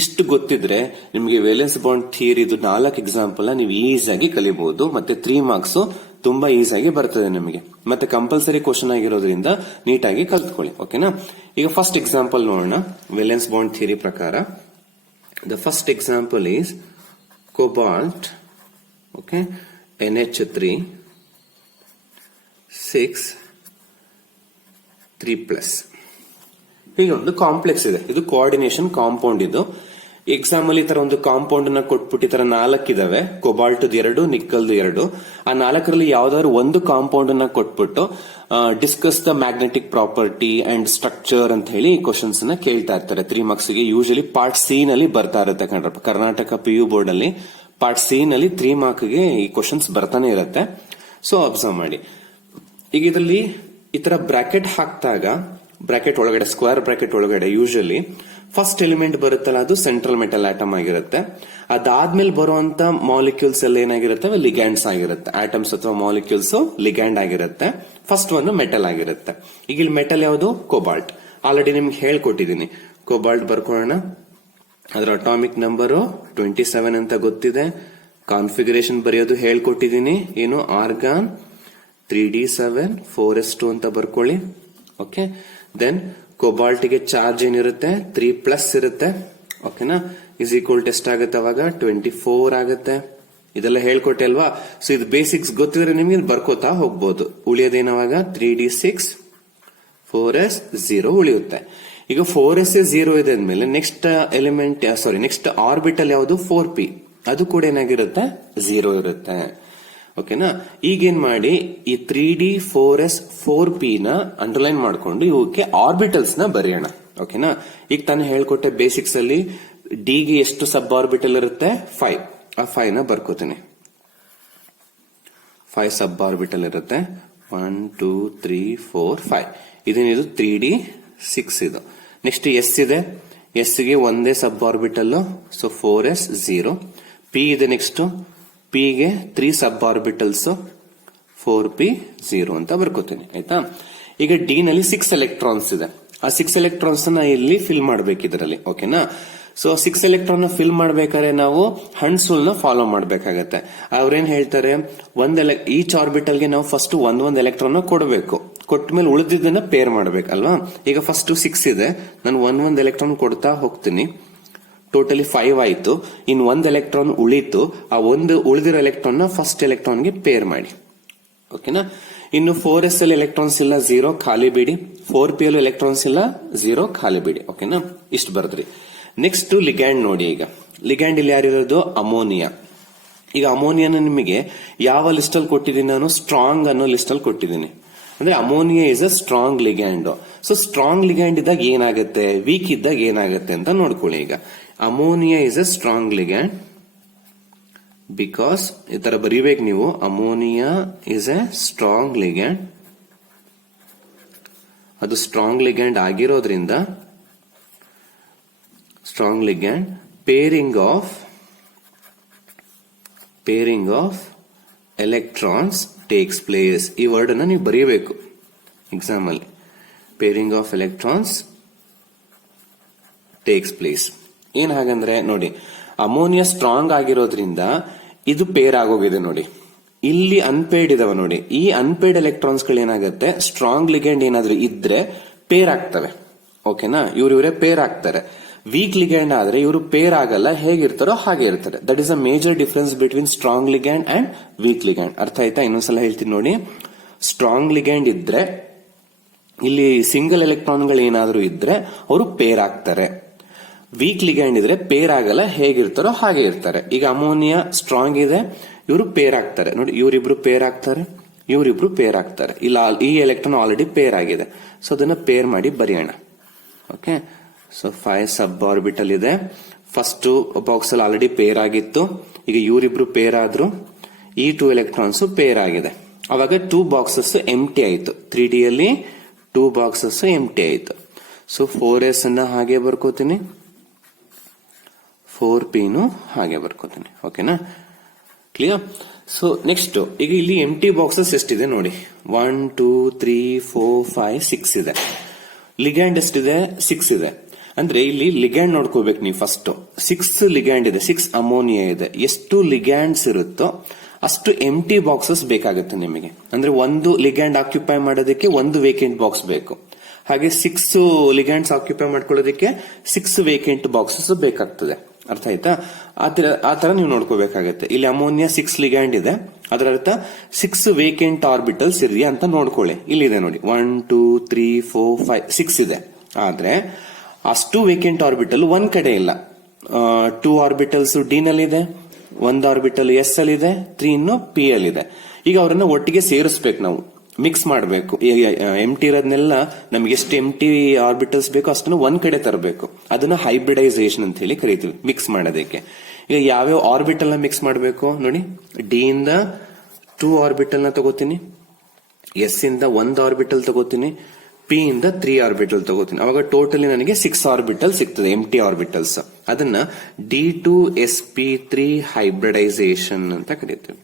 ಇಷ್ಟು ಗೊತ್ತಿದ್ರೆ ನಿಮಗೆ ವೇಲೆನ್ಸ್ ಬಾಂಡ್ ಥಿಯರಿದು 4 ಎಕ್ಸಾಂಪಲ್ ನೀವು ಈಸಿಯಾಗಿ ಕಲಿಬಹುದು. ಮತ್ತೆ 3 ಮಾರ್ಕ್ಸ್ ತುಂಬಾ ಈಸಿಯಾಗಿ ಬರ್ತದೆ ನಿಮಗೆ. ಮತ್ತೆ ಕಂಪಲ್ಸರಿ ಕ್ವಶನ್ ಆಗಿರೋದ್ರಿಂದ ನೀಟಾಗಿ ಕಲ್ತ್ಕೊಳ್ಳಿ. ಓಕೆನಾ? ಈಗ ಫಸ್ಟ್ ಎಕ್ಸಾಂಪಲ್ ನೋಡೋಣ ವೇಲೆನ್ಸ್ ಬಾಂಡ್ ಥಿಯರಿ ಪ್ರಕಾರ. The first example is cobalt, okay, NH3 6 3+. ಈಗ ಒಂದು ಕಾಂಪ್ಲೆಕ್ಸ್ ಇದೆ, ಇದು ಕೋಆರ್ಡಿನೇಷನ್ ಕಾಂಪೌಂಡ್. ಇದು ಎಕ್ಸಾಮ್ ಅಲ್ಲಿ ಈ ತರ ಒಂದು ಕಾಂಪೌಂಡ್ ನ ಕೊಟ್ಬಿಟ್ಟು ಈ ತರ 4 ಇದಾವೆ, ಕೋಬಾಲ್ಟ್ 2, ನಿಕ್ಕಲ್ 2. ಆ 4ರಲ್ಲಿ ಯಾವ್ದಾದ್ರು ಒಂದು ಕಾಂಪೌಂಡ್ ನ ಕೊಟ್ಬಿಟ್ಟು discuss the magnetic property and structure ಅಂತ ಹೇಳಿ ಕ್ವಶನ್ಸ್ ನ ಕೇಳ್ತಾ ಇರ್ತಾರೆ 3 ಮಾರ್ಕ್ಸ್ ಗೆ. ಯೂಶಲಿ ಪಾರ್ಟ್ ಸಿ ನಲ್ಲಿ ಬರ್ತಾ ಇರುತ್ತೆ ಕಣ್ರಪ್ಪ, ಕರ್ನಾಟಕ PU ಬೋರ್ಡ್ ಅಲ್ಲಿ ಪಾರ್ಟ್ ಸಿ ನಲ್ಲಿ 3 ಮಾರ್ಕ್ ಗೆ ಈ ಕ್ವಶನ್ಸ್ ಬರ್ತಾನೆ ಇರುತ್ತೆ. ಸೊ ಅಬ್ಸರ್ವ್ ಮಾಡಿ. ಈಗ ಇದರಲ್ಲಿ ಈ ತರ ಬ್ರಾಕೆಟ್ ಹಾಕಿದಾಗ, ಬ್ರಾಕೆಟ್ ಒಳಗಡೆ, ಸ್ಕ್ವೇರ್ ಬ್ರಾಕೆಟ್ ಒಳಗಡೆ ಯೂಶಲಿ ಫಸ್ಟ್ ಎಲಿಮೆಂಟ್ ಬರುತ್ತಲ್ಲ ಅದು ಸೆಂಟ್ರಲ್ ಮೆಟಲ್ ಆಟಮ್ ಆಗಿರುತ್ತೆ. ಅದಾದ್ಮೇಲೆ ಬರುವಂತ ಮಾಲಿಕ್ಯೂಲ್ಸ್ ಎಲ್ಲ ಏನಾಗಿರುತ್ತೆ, ಲಿಗ್ಯಾಂಡ್ಸ್ ಆಗಿರುತ್ತೆ. ಆಟಮ್ಸ್ ಅಥವಾ ಮಾಲಿಕ್ಯೂಲ್ಸ್ ಲಿಗ್ಯಾಂಡ್ ಆಗಿರುತ್ತೆ. ಫಸ್ಟ್ ಒಂದು ಮೆಟಲ್ ಆಗಿರುತ್ತೆ. ಈಗ ಇಲ್ಲಿ ಮೆಟಲ್ ಯಾವುದು, ಕೋಬಾಲ್ಟ್. ಆಲ್ರೆಡಿ ನಿಮ್ಗೆ ಹೇಳ್ಕೊಟ್ಟಿದ್ದೀನಿ. ಕೋಬಾಲ್ಟ್ ಬರ್ಕೊಳ್ಳೋಣ. ಅದರ ಅಟಾಮಿಕ್ ನಂಬರ್ 27 ಅಂತ ಗೊತ್ತಿದೆ. ಕಾನ್ಫಿಗರೇಷನ್ ಬರೆಯೋದು ಹೇಳ್ಕೊಟ್ಟಿದ್ದೀನಿ. ಏನು, ಆರ್ಗಾನ್ 3d7 4s2 ಅಂತ ಬರ್ಕೊಳ್ಳಿ. ಓಕೆ, ದೆನ್ ಕೋಬಾಲ್ಟ್ ಗೆ ಚಾರ್ಜ್ ಏನಿರುತ್ತೆ, 3+ ಇರುತ್ತೆ. ಓಕೆನಾ, ಇಸ್ ಈಕ್ವಲ್ ಟು ಎಷ್ಟಾಗುತ್ತೆ ಅವಾಗ, 24 ಆಗುತ್ತೆ. ಇದೆಲ್ಲ ಹೇಳ್ಕೊಟ್ಟೆ ಅಲ್ವಾ. ಸೊ ಇದು ಬೇಸಿಕ್ಸ್ ಗೊತ್ತಿದ್ರೆ ನಿಮ್ಗೆ ಬರ್ಕೋತಾ ಹೋಗ್ಬೋದು. ಉಳಿಯೋದೇನವಾಗ 3d6 4s0 ಉಳಿಯುತ್ತೆ. ಈಗ 4s 0 ಇದೆ ಅಂದ್ಮೇಲೆ ನೆಕ್ಸ್ಟ್ ಎಲಿಮೆಂಟ್, ನೆಕ್ಸ್ಟ್ ಆರ್ಬಿಟಲ್ ಯಾವುದು, 4p. ಅದು ಕೂಡ ಏನಾಗಿರುತ್ತೆ, 0 ಇರುತ್ತೆ. ಓಕೆನಾ? ಈಗೇನ್ ಮಾಡಿ ಈ 3d 4s 4p ನ ಅಂಡರ್ಲೈನ್ ಮಾಡ್ಕೊಂಡು ಇವಕ್ಕೆ ಆರ್ಬಿಟಲ್ಸ್ ನ ಬರೆಯೋಣ. ಓಕೆನಾ? ಈಗ ತಾನೇ ಹೇಳ್ಕೊಟ್ಟೆ ಬೇಸಿಕ್ಸ್ ಅಲ್ಲಿ ಡಿ ಗೆ ಎಷ್ಟು ಸಬ್ ಆರ್ಬಿಟಲ್ ಇರುತ್ತೆ, 5. ಆ 5 ನ ಬರ್ಕೋತೀನಿ. 5 ಸಬ್ ಆರ್ಬಿಟಲ್ ಇರುತ್ತೆ. 1 2 3 4 5. ಇದೇನಿದು 3d6 ಇದು. ನೆಕ್ಸ್ಟ್ ಎಸ್ ಇದೆ, ಎಸ್ ಗೆ ಒಂದೇ ಸಬ್ ಆರ್ಬಿಟಲ್, ಸೊ 4s 0. ಪಿ ಇದೆ, ನೆಕ್ಸ್ಟ್ ಪಿ ಗೆ 3 ಸಬ್ ಆರ್ಬಿಟಲ್ಸ್, 4p 0 ಅಂತ ಬರ್ಕೋತೀನಿ. ಆಯ್ತಾ? ಈಗ ಡಿ ನಲ್ಲಿ 6 ಎಲೆಕ್ಟ್ರಾನ್ಸ್ ಇದೆ. ಆ 6 ಎಲೆಕ್ಟ್ರಾನ್ಸ್ ನ ಇಲ್ಲಿ ಫಿಲ್ ಮಾಡ್ಬೇಕು ಇದರಲ್ಲಿ. ಓಕೆನಾ? ಸೊ 6 ಎಲೆಕ್ಟ್ರಾನ್ ನ ಫಿಲ್ ಮಾಡ್ಬೇಕಾದ್ರೆ ನಾವು ಹಂಡ್ಸ್ ರೂಲ್ ನ ಫಾಲೋ ಮಾಡ್ಬೇಕಾಗತ್ತೆ. ಅವ್ರೇನ್ ಹೇಳ್ತಾರೆ, ಈಚ್ ಆರ್ಬಿಟಲ್ ಗೆ ನಾವು ಫಸ್ಟ್ ಒಂದ್ ಎಲೆಕ್ಟ್ರಾನ್ ನ ಕೊಡಬೇಕು. ಕೊಟ್ಟ ಮೇಲೆ ಉಳಿದಿದ್ದನ್ನ ಪೇರ್ ಮಾಡ್ಬೇಕಲ್ವಾ. ಈಗ ಫಸ್ಟ್ 6 ಇದೆ, ನಾನು ಒಂದ್ ಎಲೆಕ್ಟ್ರಾನ್ ಕೊಡ್ತಾ ಹೋಗ್ತೀನಿ. ಟೋಟಲಿ 5 ಆಯ್ತು. ಇನ್ 1 ಎಲೆಕ್ಟ್ರಾನ್ ಉಳಿತು. ಆ ಒಂದು ಉಳಿದಿರೋ ಎಲೆಕ್ಟ್ರಾನ್ ನ ಫಸ್ಟ್ ಎಲೆಕ್ಟ್ರಾನ್ ಗೆ ಪೇರ್ ಮಾಡಿ. ಓಕೆನಾ? ಇನ್ನು 4s ಅಲ್ಲಿ ಎಲೆಕ್ಟ್ರಾನ್ಸ್ ಇಲ್ಲ, 0 ಖಾಲಿ ಬಿಡಿ. 4p ಅಲ್ಲಿ ಎಲೆಕ್ಟ್ರಾನ್ಸ್ ಇಲ್ಲ, 0 ಖಾಲಿ ಬಿಡಿ. ಓಕೆನಾ? ಇಷ್ಟು ಬರ್ದ್ರಿ. ನೆಕ್ಸ್ಟ್ ಲಿಗ್ಯಾಂಡ್ ನೋಡಿ. ಈಗ ಲಿಗ್ಯಾಂಡ್ ಇಲ್ಲಿ ಯಾರಿರೋದು, ಅಮೋನಿಯಾ. ಈಗ ಅಮೋನಿಯಾನ ನಿಮಗೆ ಯಾವ ಲಿಸ್ಟ್ ಅಲ್ಲಿ ಕೊಟ್ಟಿದ್ದೀನಿ, ನಾನು ಸ್ಟ್ರಾಂಗ್ ಅನ್ನೋ ಲಿಸ್ಟ್ ಅಲ್ಲಿ ಕೊಟ್ಟಿದ್ದೀನಿ. ಅಂದ್ರೆ ammonia is a strong ligand. So strong ligand ಇದ್ದಾಗ ಏನಾಗುತ್ತೆ, ವೀಕ್ ಇದ್ದಾಗ ಏನಾಗುತ್ತೆ ಅಂತ ನೋಡ್ಕೊಳ್ಳಿ. ಈಗ ammonia is a strong ligand because ಈ ತರ ಬರೀಬೇಕು ನೀವು. Ammonia is a strong ligand, ಅದು ಸ್ಟ್ರಾಂಗ್ ಲಿಗ್ಯಾಂಡ್ ಆಗಿರೋದ್ರಿಂದ strong ligand pairing of electrons takes place. ಈ ವರ್ಡ್ ಅನ್ನ ನೀವು ಬರೀಬೇಕು ಎಕ್ಸಾಮ್ ಅಲ್ಲಿ. Pairing of electrons takes place. ಏನ್ ಹಾಗಂದ್ರೆ ನೋಡಿ, ಅಮೋನಿಯಾ ಸ್ಟ್ರಾಂಗ್ ಆಗಿರೋದ್ರಿಂದ ಇದು ಪೇರ್ ಆಗೋಗಿದೆ ನೋಡಿ. ಇಲ್ಲಿ ಅನ್ಪೇರ್ಡ್ ಇದಾವೆ ನೋಡಿ. ಈ ಅನ್ಪೇರ್ಡ್ ಎಲೆಕ್ಟ್ರಾನ್ಸ್ ಗಳು ಏನಾಗುತ್ತೆ, ಸ್ಟ್ರಾಂಗ್ ಲಿಗ್ಯಾಂಡ್ ಏನಾದ್ರೂ ಇದ್ರೆ ಪೇರ್ ಆಗ್ತವೆ. ಓಕೆನಾ, ಇವರೇ ಪೇರ್ ಆಗ್ತಾರೆ. ವೀಕ್ ಲಿಗ್ಯಾಂಡ್ ಆದ್ರೆ ಇವರು ಪೇರ್ ಆಗಲ್ಲ, ಹೇಗಿರ್ತಾರೋ ಹಾಗೆ ಇರ್ತಾರೆ. That is a major difference between strong ligand and weak ligand. ಅರ್ಥ ಆಯ್ತಾ? ಇನ್ನೊಂದ್ಸಲ ಹೇಳ್ತೀನಿ ನೋಡಿ. ಸ್ಟ್ರಾಂಗ್ ಲಿಗ್ಯಾಂಡ್ ಇದ್ರೆ ಇಲ್ಲಿ ಸಿಂಗಲ್ ಎಲೆಕ್ಟ್ರಾನ್ಗಳು ಏನಾದ್ರೂ ಇದ್ರೆ ಅವರು ಪೇರ್ ಆಗ್ತಾರೆ. ವೀಕ್ ಲಿಗ್ಯಾಂಡ್ ಇದ್ರೆ ಪೇರ್ ಆಗಲ್ಲ, ಹೇಗಿರ್ತಾರೋ ಹಾಗೆ ಇರ್ತಾರೆ. ಈಗ ಅಮೋನಿಯಾ ಸ್ಟ್ರಾಂಗ್ ಇದೆ, ಇವರು ಪೇರ್ ಆಗ್ತಾರೆ ನೋಡಿ. ಇವರಿಬ್ರು ಪೇರ್ ಆಗ್ತಾರೆ, ಇವರಿಬ್ರು ಪೇರ್ ಆಗ್ತಾರೆ. ಇಲ್ಲ, ಈ ಎಲೆಕ್ಟ್ರಾನ್ ಆಲ್ರೆಡಿ ಪೇರ್ ಆಗಿದೆ. ಸೊ ಅದನ್ನ ಪೇರ್ ಮಾಡಿ ಬರೆಯೋಣ. ಓಕೆ, ಸೊ 5 ಸಬ್ ಆರ್ಬಿಟಲ್ ಇದೆ. ಫಸ್ಟ್ ಬಾಕ್ಸ್ ಅಲ್ಲಿ ಆಲ್ರೆಡಿ ಪೇರ್ ಆಗಿತ್ತು. ಈಗ ಇವರಿಬ್ರು ಪೇರ್ ಆದ್ರು, ಈ 2 ಎಲೆಕ್ಟ್ರಾನ್ಸ್ ಪೇರ್ ಆಗಿದೆ. ಅವಾಗ 2 ಬಾಕ್ಸಸ್ ಎಂಟಿ ಆಯ್ತು. 3D ಅಲ್ಲಿ 2 ಬಾಕ್ಸಸ್ ಎಂಟಿ ಆಯ್ತು. ಸೊ 4s ಅನ್ನ ಹಾಗೆ ಬರ್ಕೋತೀನಿ, 4p ಹಾಗೆ ಬರ್ಕೋತೀನಿ. ಓಕೆನಾ, ಕ್ಲಿಯರ್? ಸೊ ನೆಕ್ಸ್ಟ್ ಈಗ ಇಲ್ಲಿ ಎಂಟಿ ಬಾಕ್ಸಸ್ ಎಷ್ಟಿದೆ ನೋಡಿ. 1 2 3 4 5 6 ಇದೆ. ಲಿಗ್ಯಾಂಡ್ ಎಷ್ಟಿದೆ? 6 ಇದೆ. ಅಂದ್ರೆ ಇಲ್ಲಿ ಲಿಗ್ಯಾಂಡ್ ನೋಡ್ಕೋಬೇಕು ನೀವು ಫಸ್ಟ್. 6 ಲಿಗ್ಯಾಂಡ್ ಇದೆ, 6 ಅಮೋನಿಯಾ ಇದೆ. ಎಷ್ಟು ಲಿಗ್ಯಾಂಡ್ಸ್ ಇರುತ್ತೋ ಅಷ್ಟು ಎಂಟಿ ಬಾಕ್ಸಸ್ ಬೇಕಾಗುತ್ತೆ ನಿಮಗೆ. ಅಂದ್ರೆ ಒಂದು ಲಿಗ್ಯಾಂಡ್ ಆಕ್ಯುಪೈ ಮಾಡೋದಕ್ಕೆ ಒಂದು ವೇಕೆಂಟ್ ಬಾಕ್ಸ್ ಬೇಕು. ಹಾಗೆ 6 ಲಿಗ್ಯಾಂಡ್ಸ್ ಆಕ್ಯುಪೈ ಮಾಡ್ಕೊಳ್ಳೋದಕ್ಕೆ 6 ವೇಕೆಂಟ್ ಬಾಕ್ಸಸ್ ಬೇಕಾಗ್ತದೆ. ಅರ್ಥ ಆಯ್ತಾ? ಆ ತರ ನೀವು ನೋಡ್ಕೋಬೇಕಾಗತ್ತೆ. ಇಲ್ಲಿ ಅಮೋನಿಯಾ 6 ಲಿಗ್ಯಾಂಡ್ ಇದೆ, ಅದರ ಅರ್ಥ 6 ವೇಕೆಂಟ್ ಆರ್ಬಿಟಲ್ಸ್ ಇದೆಯಾ ಅಂತ ನೋಡ್ಕೊಳ್ಳಿ. ಇಲ್ಲಿದೆ ನೋಡಿ, 1 2 3 4 5 6 ಇದೆ. ಆದ್ರೆ ಅಷ್ಟು ವೇಕೆಂಟ್ ಆರ್ಬಿಟಲ್ ಒಂದ್ ಕಡೆ ಇಲ್ಲ. 2 ಆರ್ಬಿಟಲ್ಸ್ ಡಿ ನಲ್ಲಿದೆ, 1 ಆರ್ಬಿಟಲ್ ಎಸ್ ಅಲ್ಲಿ ಇದೆ, 3 ಪಿ ಅಲ್ಲಿ ಇದೆ. ಈಗ ಅವರನ್ನ ಒಟ್ಟಿಗೆ ಸೇರಿಸ್ಬೇಕು, ನಾವು ಮಿಕ್ಸ್ ಮಾಡಬೇಕು. ಎಂಟಿ ಇರೋದನ್ನೆಲ್ಲ ನಮ್ಗೆ ಎಷ್ಟು ಎಂಟಿ ಆರ್ಬಿಟಲ್ಸ್ ಬೇಕೋ ಅಷ್ಟನ್ನು ಒಂದ್ ಕಡೆ ತರಬೇಕು. ಅದನ್ನ ಹೈಬ್ರಿಡೈಸೇಷನ್ ಅಂತ ಹೇಳಿ ಕರಿತೀವಿ, ಮಿಕ್ಸ್ ಮಾಡೋದಕ್ಕೆ. ಈಗ ಯಾವ್ಯಾವ ಆರ್ಬಿಟಲ್ ನ ಮಿಕ್ಸ್ ಮಾಡಬೇಕು ನೋಡಿ. ಡಿ ಇಂದ 2 ಆರ್ಬಿಟಲ್ ನ ತಗೋತೀನಿ, ಎಸ್ ಇಂದ 1 ಆರ್ಬಿಟಲ್ ತಗೋತೀನಿ, ಪಿ ಇಂದ 3 ಆರ್ಬಿಟಲ್ ತಗೋತೀನಿ. ಅವಾಗ ಟೋಟಲಿ ನನಗೆ 6 ಆರ್ಬಿಟಲ್ ಸಿಗ್ತದೆ, ಎಂಟಿ ಆರ್ಬಿಟಲ್ಸ್. ಅದನ್ನ D2sp3 ಹೈಬ್ರಿಡೈಸೇಷನ್ ಅಂತ ಕರೀತೀವಿ.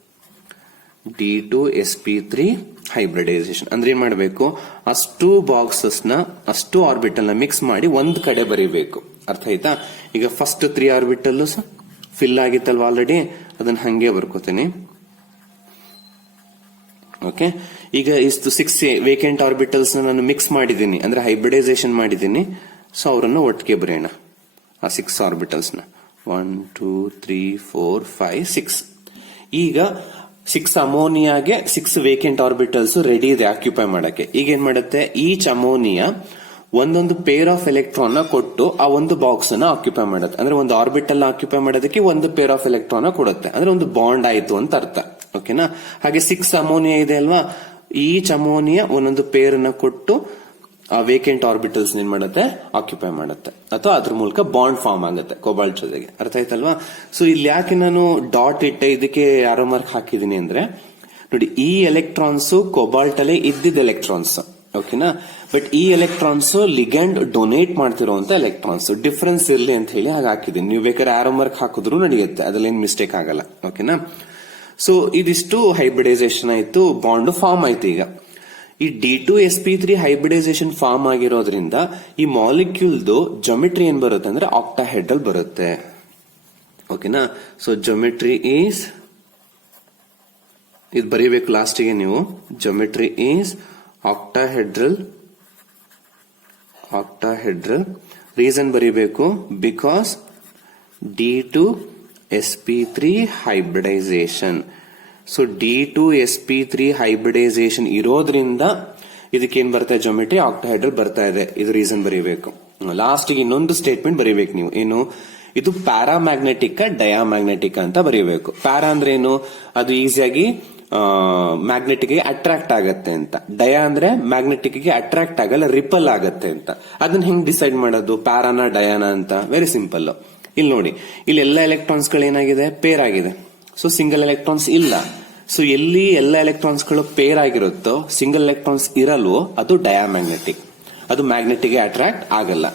D2sp3 ಹೈಬ್ರಿಡೈಸೇಷನ್ ಅಂದ್ರೆ ಏನ್ ಮಾಡಬೇಕು, ಅಷ್ಟು ಬಾಕ್ಸಸ್ ನ, ಅಷ್ಟು ಆರ್ಬಿಟಲ್ ನ ಮಿಕ್ಸ್ ಮಾಡಿ ಒಂದ್ ಕಡೆ ಬರೀಬೇಕು. ಅರ್ಥ ಆಯ್ತಾ? ಈಗ ಫಸ್ಟ್ 3 ಆರ್ಬಿಟಲ್ ಫಿಲ್ ಆಗಿತ್ತಲ್ವಾ ಆಲ್ರೆಡಿ, ಅದನ್ನ ಹಂಗೆ ಬರ್ಕೋತೀನಿ. ಓಕೆ, ಈಗ ಇಷ್ಟು 6 ವೇಕೆಂಟ್ ಆರ್ಬಿಟಲ್ಸ್ ನಾನು ಮಿಕ್ಸ್ ಮಾಡಿದ್ದೀನಿ, ಅಂದ್ರೆ ಹೈಬ್ರಿಡೈಸೇಷನ್ ಮಾಡಿದ್ದೀನಿ. ಸೊ ಅವರನ್ನು ಒಟ್ಟಿಗೆ ಬರೆಯೋಣ, ಆ 6 ಆರ್ಬಿಟಲ್ಸ್ ನ. 1 2 3 4 5 6. ಈಗ 6 ಅಮೋನಿಯಾಗೆ 6 ವೇಕೆಂಟ್ ಆರ್ಬಿಟಲ್ಸ್ ರೆಡಿ ಇದೆ ಆಕ್ಯುಪೈ ಮಾಡಕ್ಕೆ. ಈಗ ಏನ್ ಮಾಡುತ್ತೆ, ಈಚ್ ಅಮೋನಿಯಾ ಒಂದೊಂದು ಪೇರ್ ಆಫ್ ಎಲೆಕ್ಟ್ರಾನ್ ನ ಕೊಟ್ಟು ಆ ಒಂದು ಬಾಕ್ಸ್ ಅನ್ನ ಆಕ್ಯುಪೈ ಮಾಡುತ್ತೆ. ಅಂದ್ರೆ ಒಂದು ಆರ್ಬಿಟಲ್ ಆಕ್ಯುಪೈ ಮಾಡೋದಕ್ಕೆ ಒಂದು ಪೇರ್ ಆಫ್ ಎಲೆಕ್ಟ್ರಾನ್ ಕೊಡುತ್ತೆ. ಅಂದ್ರೆ ಒಂದು ಬಾಂಡ್ ಆಯ್ತು ಅಂತ ಅರ್ಥ. ಓಕೆನಾ? ಹಾಗೆ 6 ಅಮೋನಿಯಾ ಇದೆ ಅಲ್ವಾ, ಈಚ್ ಅಮೋನಿಯಾ ಒಂದೊಂದು ಪೇರ್ ನ ಕೊಟ್ಟು ಆ ವೇಕೆಂಟ್ ಆರ್ಬಿಟಲ್ಸ್ ಏನ್ ಮಾಡುತ್ತೆ, ಆಕ್ಯುಪೈ ಮಾಡುತ್ತೆ, ಅಥವಾ ಅದ್ರ ಮೂಲಕ ಬಾಂಡ್ ಫಾರ್ಮ್ ಆಗುತ್ತೆ ಕೋಬಾಲ್ಟ್ ಜೊತೆಗೆ. ಅರ್ಥ ಆಯ್ತಲ್ವಾ? ಸೊ ಇಲ್ಲಿ ಯಾಕೆ ನಾನು ಡಾಟ್ ಇಟ್ಟೆ, ಇದಕ್ಕೆ ಆರೋ ಮಾರ್ಕ್ ಹಾಕಿದೀನಿ ಅಂದ್ರೆ ನೋಡಿ, ಈ ಎಲೆಕ್ಟ್ರಾನ್ಸ್ ಕೋಬಾಲ್ಟ್ ಅಲ್ಲೇ ಇದ್ದಿದ್ದ ಎಲೆಕ್ಟ್ರಾನ್ಸ್. ಓಕೆನಾ? ಬಟ್ ಈ ಎಲೆಕ್ಟ್ರಾನ್ಸ್ ಲಿಗ್ಯಾಂಡ್ ಡೊನೇಟ್ ಮಾಡ್ತಿರುವಂತ ಎಲೆಕ್ಟ್ರಾನ್ಸ್. ಡಿಫರೆನ್ಸ್ ಇರ್ಲಿ ಅಂತ ಹೇಳಿ ಹಾಗೆ ಹಾಕಿದೀನಿ. ನೀವು ಬೇಕಾದ್ರೆ ಆರೋ ಮಾರ್ಕ್ ಹಾಕಿದ್ರು ನಡೆಯುತ್ತೆ, ಅದ್ರಲ್ಲಿ ಏನ್ ಮಿಸ್ಟೇಕ್ ಆಗಲ್ಲ. ಓಕೆನಾ? ಸೊ ಇದಿಷ್ಟು ಹೈಬ್ರಿಡೈಸೇಷನ್ ಆಯ್ತು, ಬಾಂಡ್ ಫಾರ್ಮ್ ಆಯ್ತು. ಈಗ ಈ D2sp3 ಹೈಬ್ರಿಡೈಸೇಷನ್ ಫಾರ್ಮ್ ಆಗಿರೋದ್ರಿಂದ ಈ ಮಾಲಿಕ್ಯೂಲ್ದು ಜೊಮೆಟ್ರಿ ಏನ್ ಬರುತ್ತೆ ಅಂದ್ರೆ ಆಕ್ಟಾಹೆಡ್ರಲ್ ಬರುತ್ತೆ. ಓಕೆನಾ? ಸೊ ಜೊಮೆಟ್ರಿ ಈಸ್, ಇದು ಬರೀಬೇಕು ಲಾಸ್ಟಿಗೆ ನೀವು. Geometry is octahedral. ರೀಸನ್ ಬರೀಬೇಕು, because D2sp3 hybridisation. So D2sp3 hybridisation ಇರೋದ್ರಿಂದ ಇದಕ್ಕೇನ್ ಬರ್ತಾ ಇದೆ, ಜೊಮೆಟ್ರಿ ಆಕ್ಟಾಹೆಡ್ರಲ್ ಬರ್ತಾ ಇದೆ. ಇದು ರೀಸನ್ ಬರೀಬೇಕು. ಲಾಸ್ಟ್ಗೆ ಇನ್ನೊಂದು ಸ್ಟೇಟ್ಮೆಂಟ್ ಬರೀಬೇಕು ನೀವು. ಏನು ಇದು ಪ್ಯಾರಾಮ್ಯಾಗ್ನೆಟಿಕ್ ಡಯಾಮ್ಯಾಗ್ನೆಟಿಕ್ ಅಂತ ಬರೀಬೇಕು. ಪ್ಯಾರಾ ಅಂದ್ರೆ ಏನು, ಅದು ಈಸಿಯಾಗಿ ಮ್ಯಾಗ್ನೆಟಿಕ್ ಗೆ ಅಟ್ರಾಕ್ಟ್ ಆಗತ್ತೆ ಅಂತ. ಡಯಾ ಅಂದ್ರೆ ಮ್ಯಾಗ್ನೆಟಿಕ್ ಗೆ ಅಟ್ರಾಕ್ಟ್ ಆಗಲ್ಲ, ರಿಪಲ್ ಆಗತ್ತೆ ಅಂತ. ಅದನ್ನ ಹೆಂಗ್ ಡಿಸೈಡ್ ಮಾಡೋದು, ಪ್ಯಾರಾನ ಡಯಾನ ಅಂತ? Very simple. ಇಲ್ಲಿ ನೋಡಿ, ಇಲ್ಲಿ ಎಲ್ಲ ಎಲೆಕ್ಟ್ರಾನ್ಸ್ ಗಳು ಏನಾಗಿದೆ, ಪೇರ್ ಆಗಿದೆ. ಸೊ ಸಿಂಗಲ್ ಎಲೆಕ್ಟ್ರಾನ್ಸ್ ಇಲ್ಲ. ಸೊ ಎಲ್ಲಿ ಎಲ್ಲ ಎಲೆಕ್ಟ್ರಾನ್ಸ್ ಗಳು ಪೇರ್ ಆಗಿರುತ್ತೋ, ಸಿಂಗಲ್ ಎಲೆಕ್ಟ್ರಾನ್ಸ್ ಇರಲ್ವೋ, ಅದು ಡಯಾಮ್ಯಾಗ್ನೆಟಿಕ್. ಅದು ಮ್ಯಾಗ್ನೆಟಿಕ್ ಗೆ ಅಟ್ರಾಕ್ಟ್ ಆಗಲ್ಲ.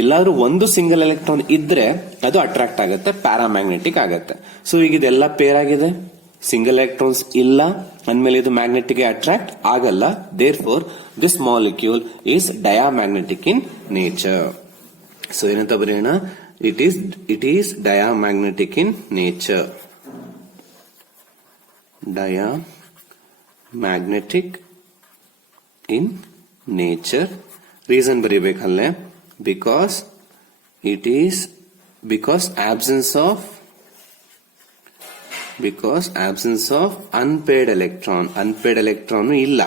ಎಲ್ಲಾದ್ರೂ ಒಂದು ಸಿಂಗಲ್ ಎಲೆಕ್ಟ್ರಾನ್ ಇದ್ರೆ ಅದು ಅಟ್ರಾಕ್ಟ್ ಆಗುತ್ತೆ, ಪ್ಯಾರಾಮ್ಯಾಗ್ನೆಟಿಕ್ ಆಗತ್ತೆ. ಸೊ ಈಗ ಇದೆಲ್ಲ ಪೇರ್ ಆಗಿದೆ, ಸಿಂಗಲ್ ಎಲೆಕ್ಟ್ರಾನ್ಸ್ ಇಲ್ಲ ಅಂದ್ಮೇಲೆ ಇದು ಮ್ಯಾಗ್ನೆಟಿಕ್ ಗೆ ಅಟ್ರಾಕ್ಟ್ ಆಗಲ್ಲ. Therefore this molecule is diamagnetic in nature. So ಏನಂತ ಬರೆಯೋಣ, it is diamagnetic in nature. Diamagnetic in nature. Reason ಬರೀಬೇಕಲ್ಲೇ, because absence of unpaired electron ಇಲ್ಲ,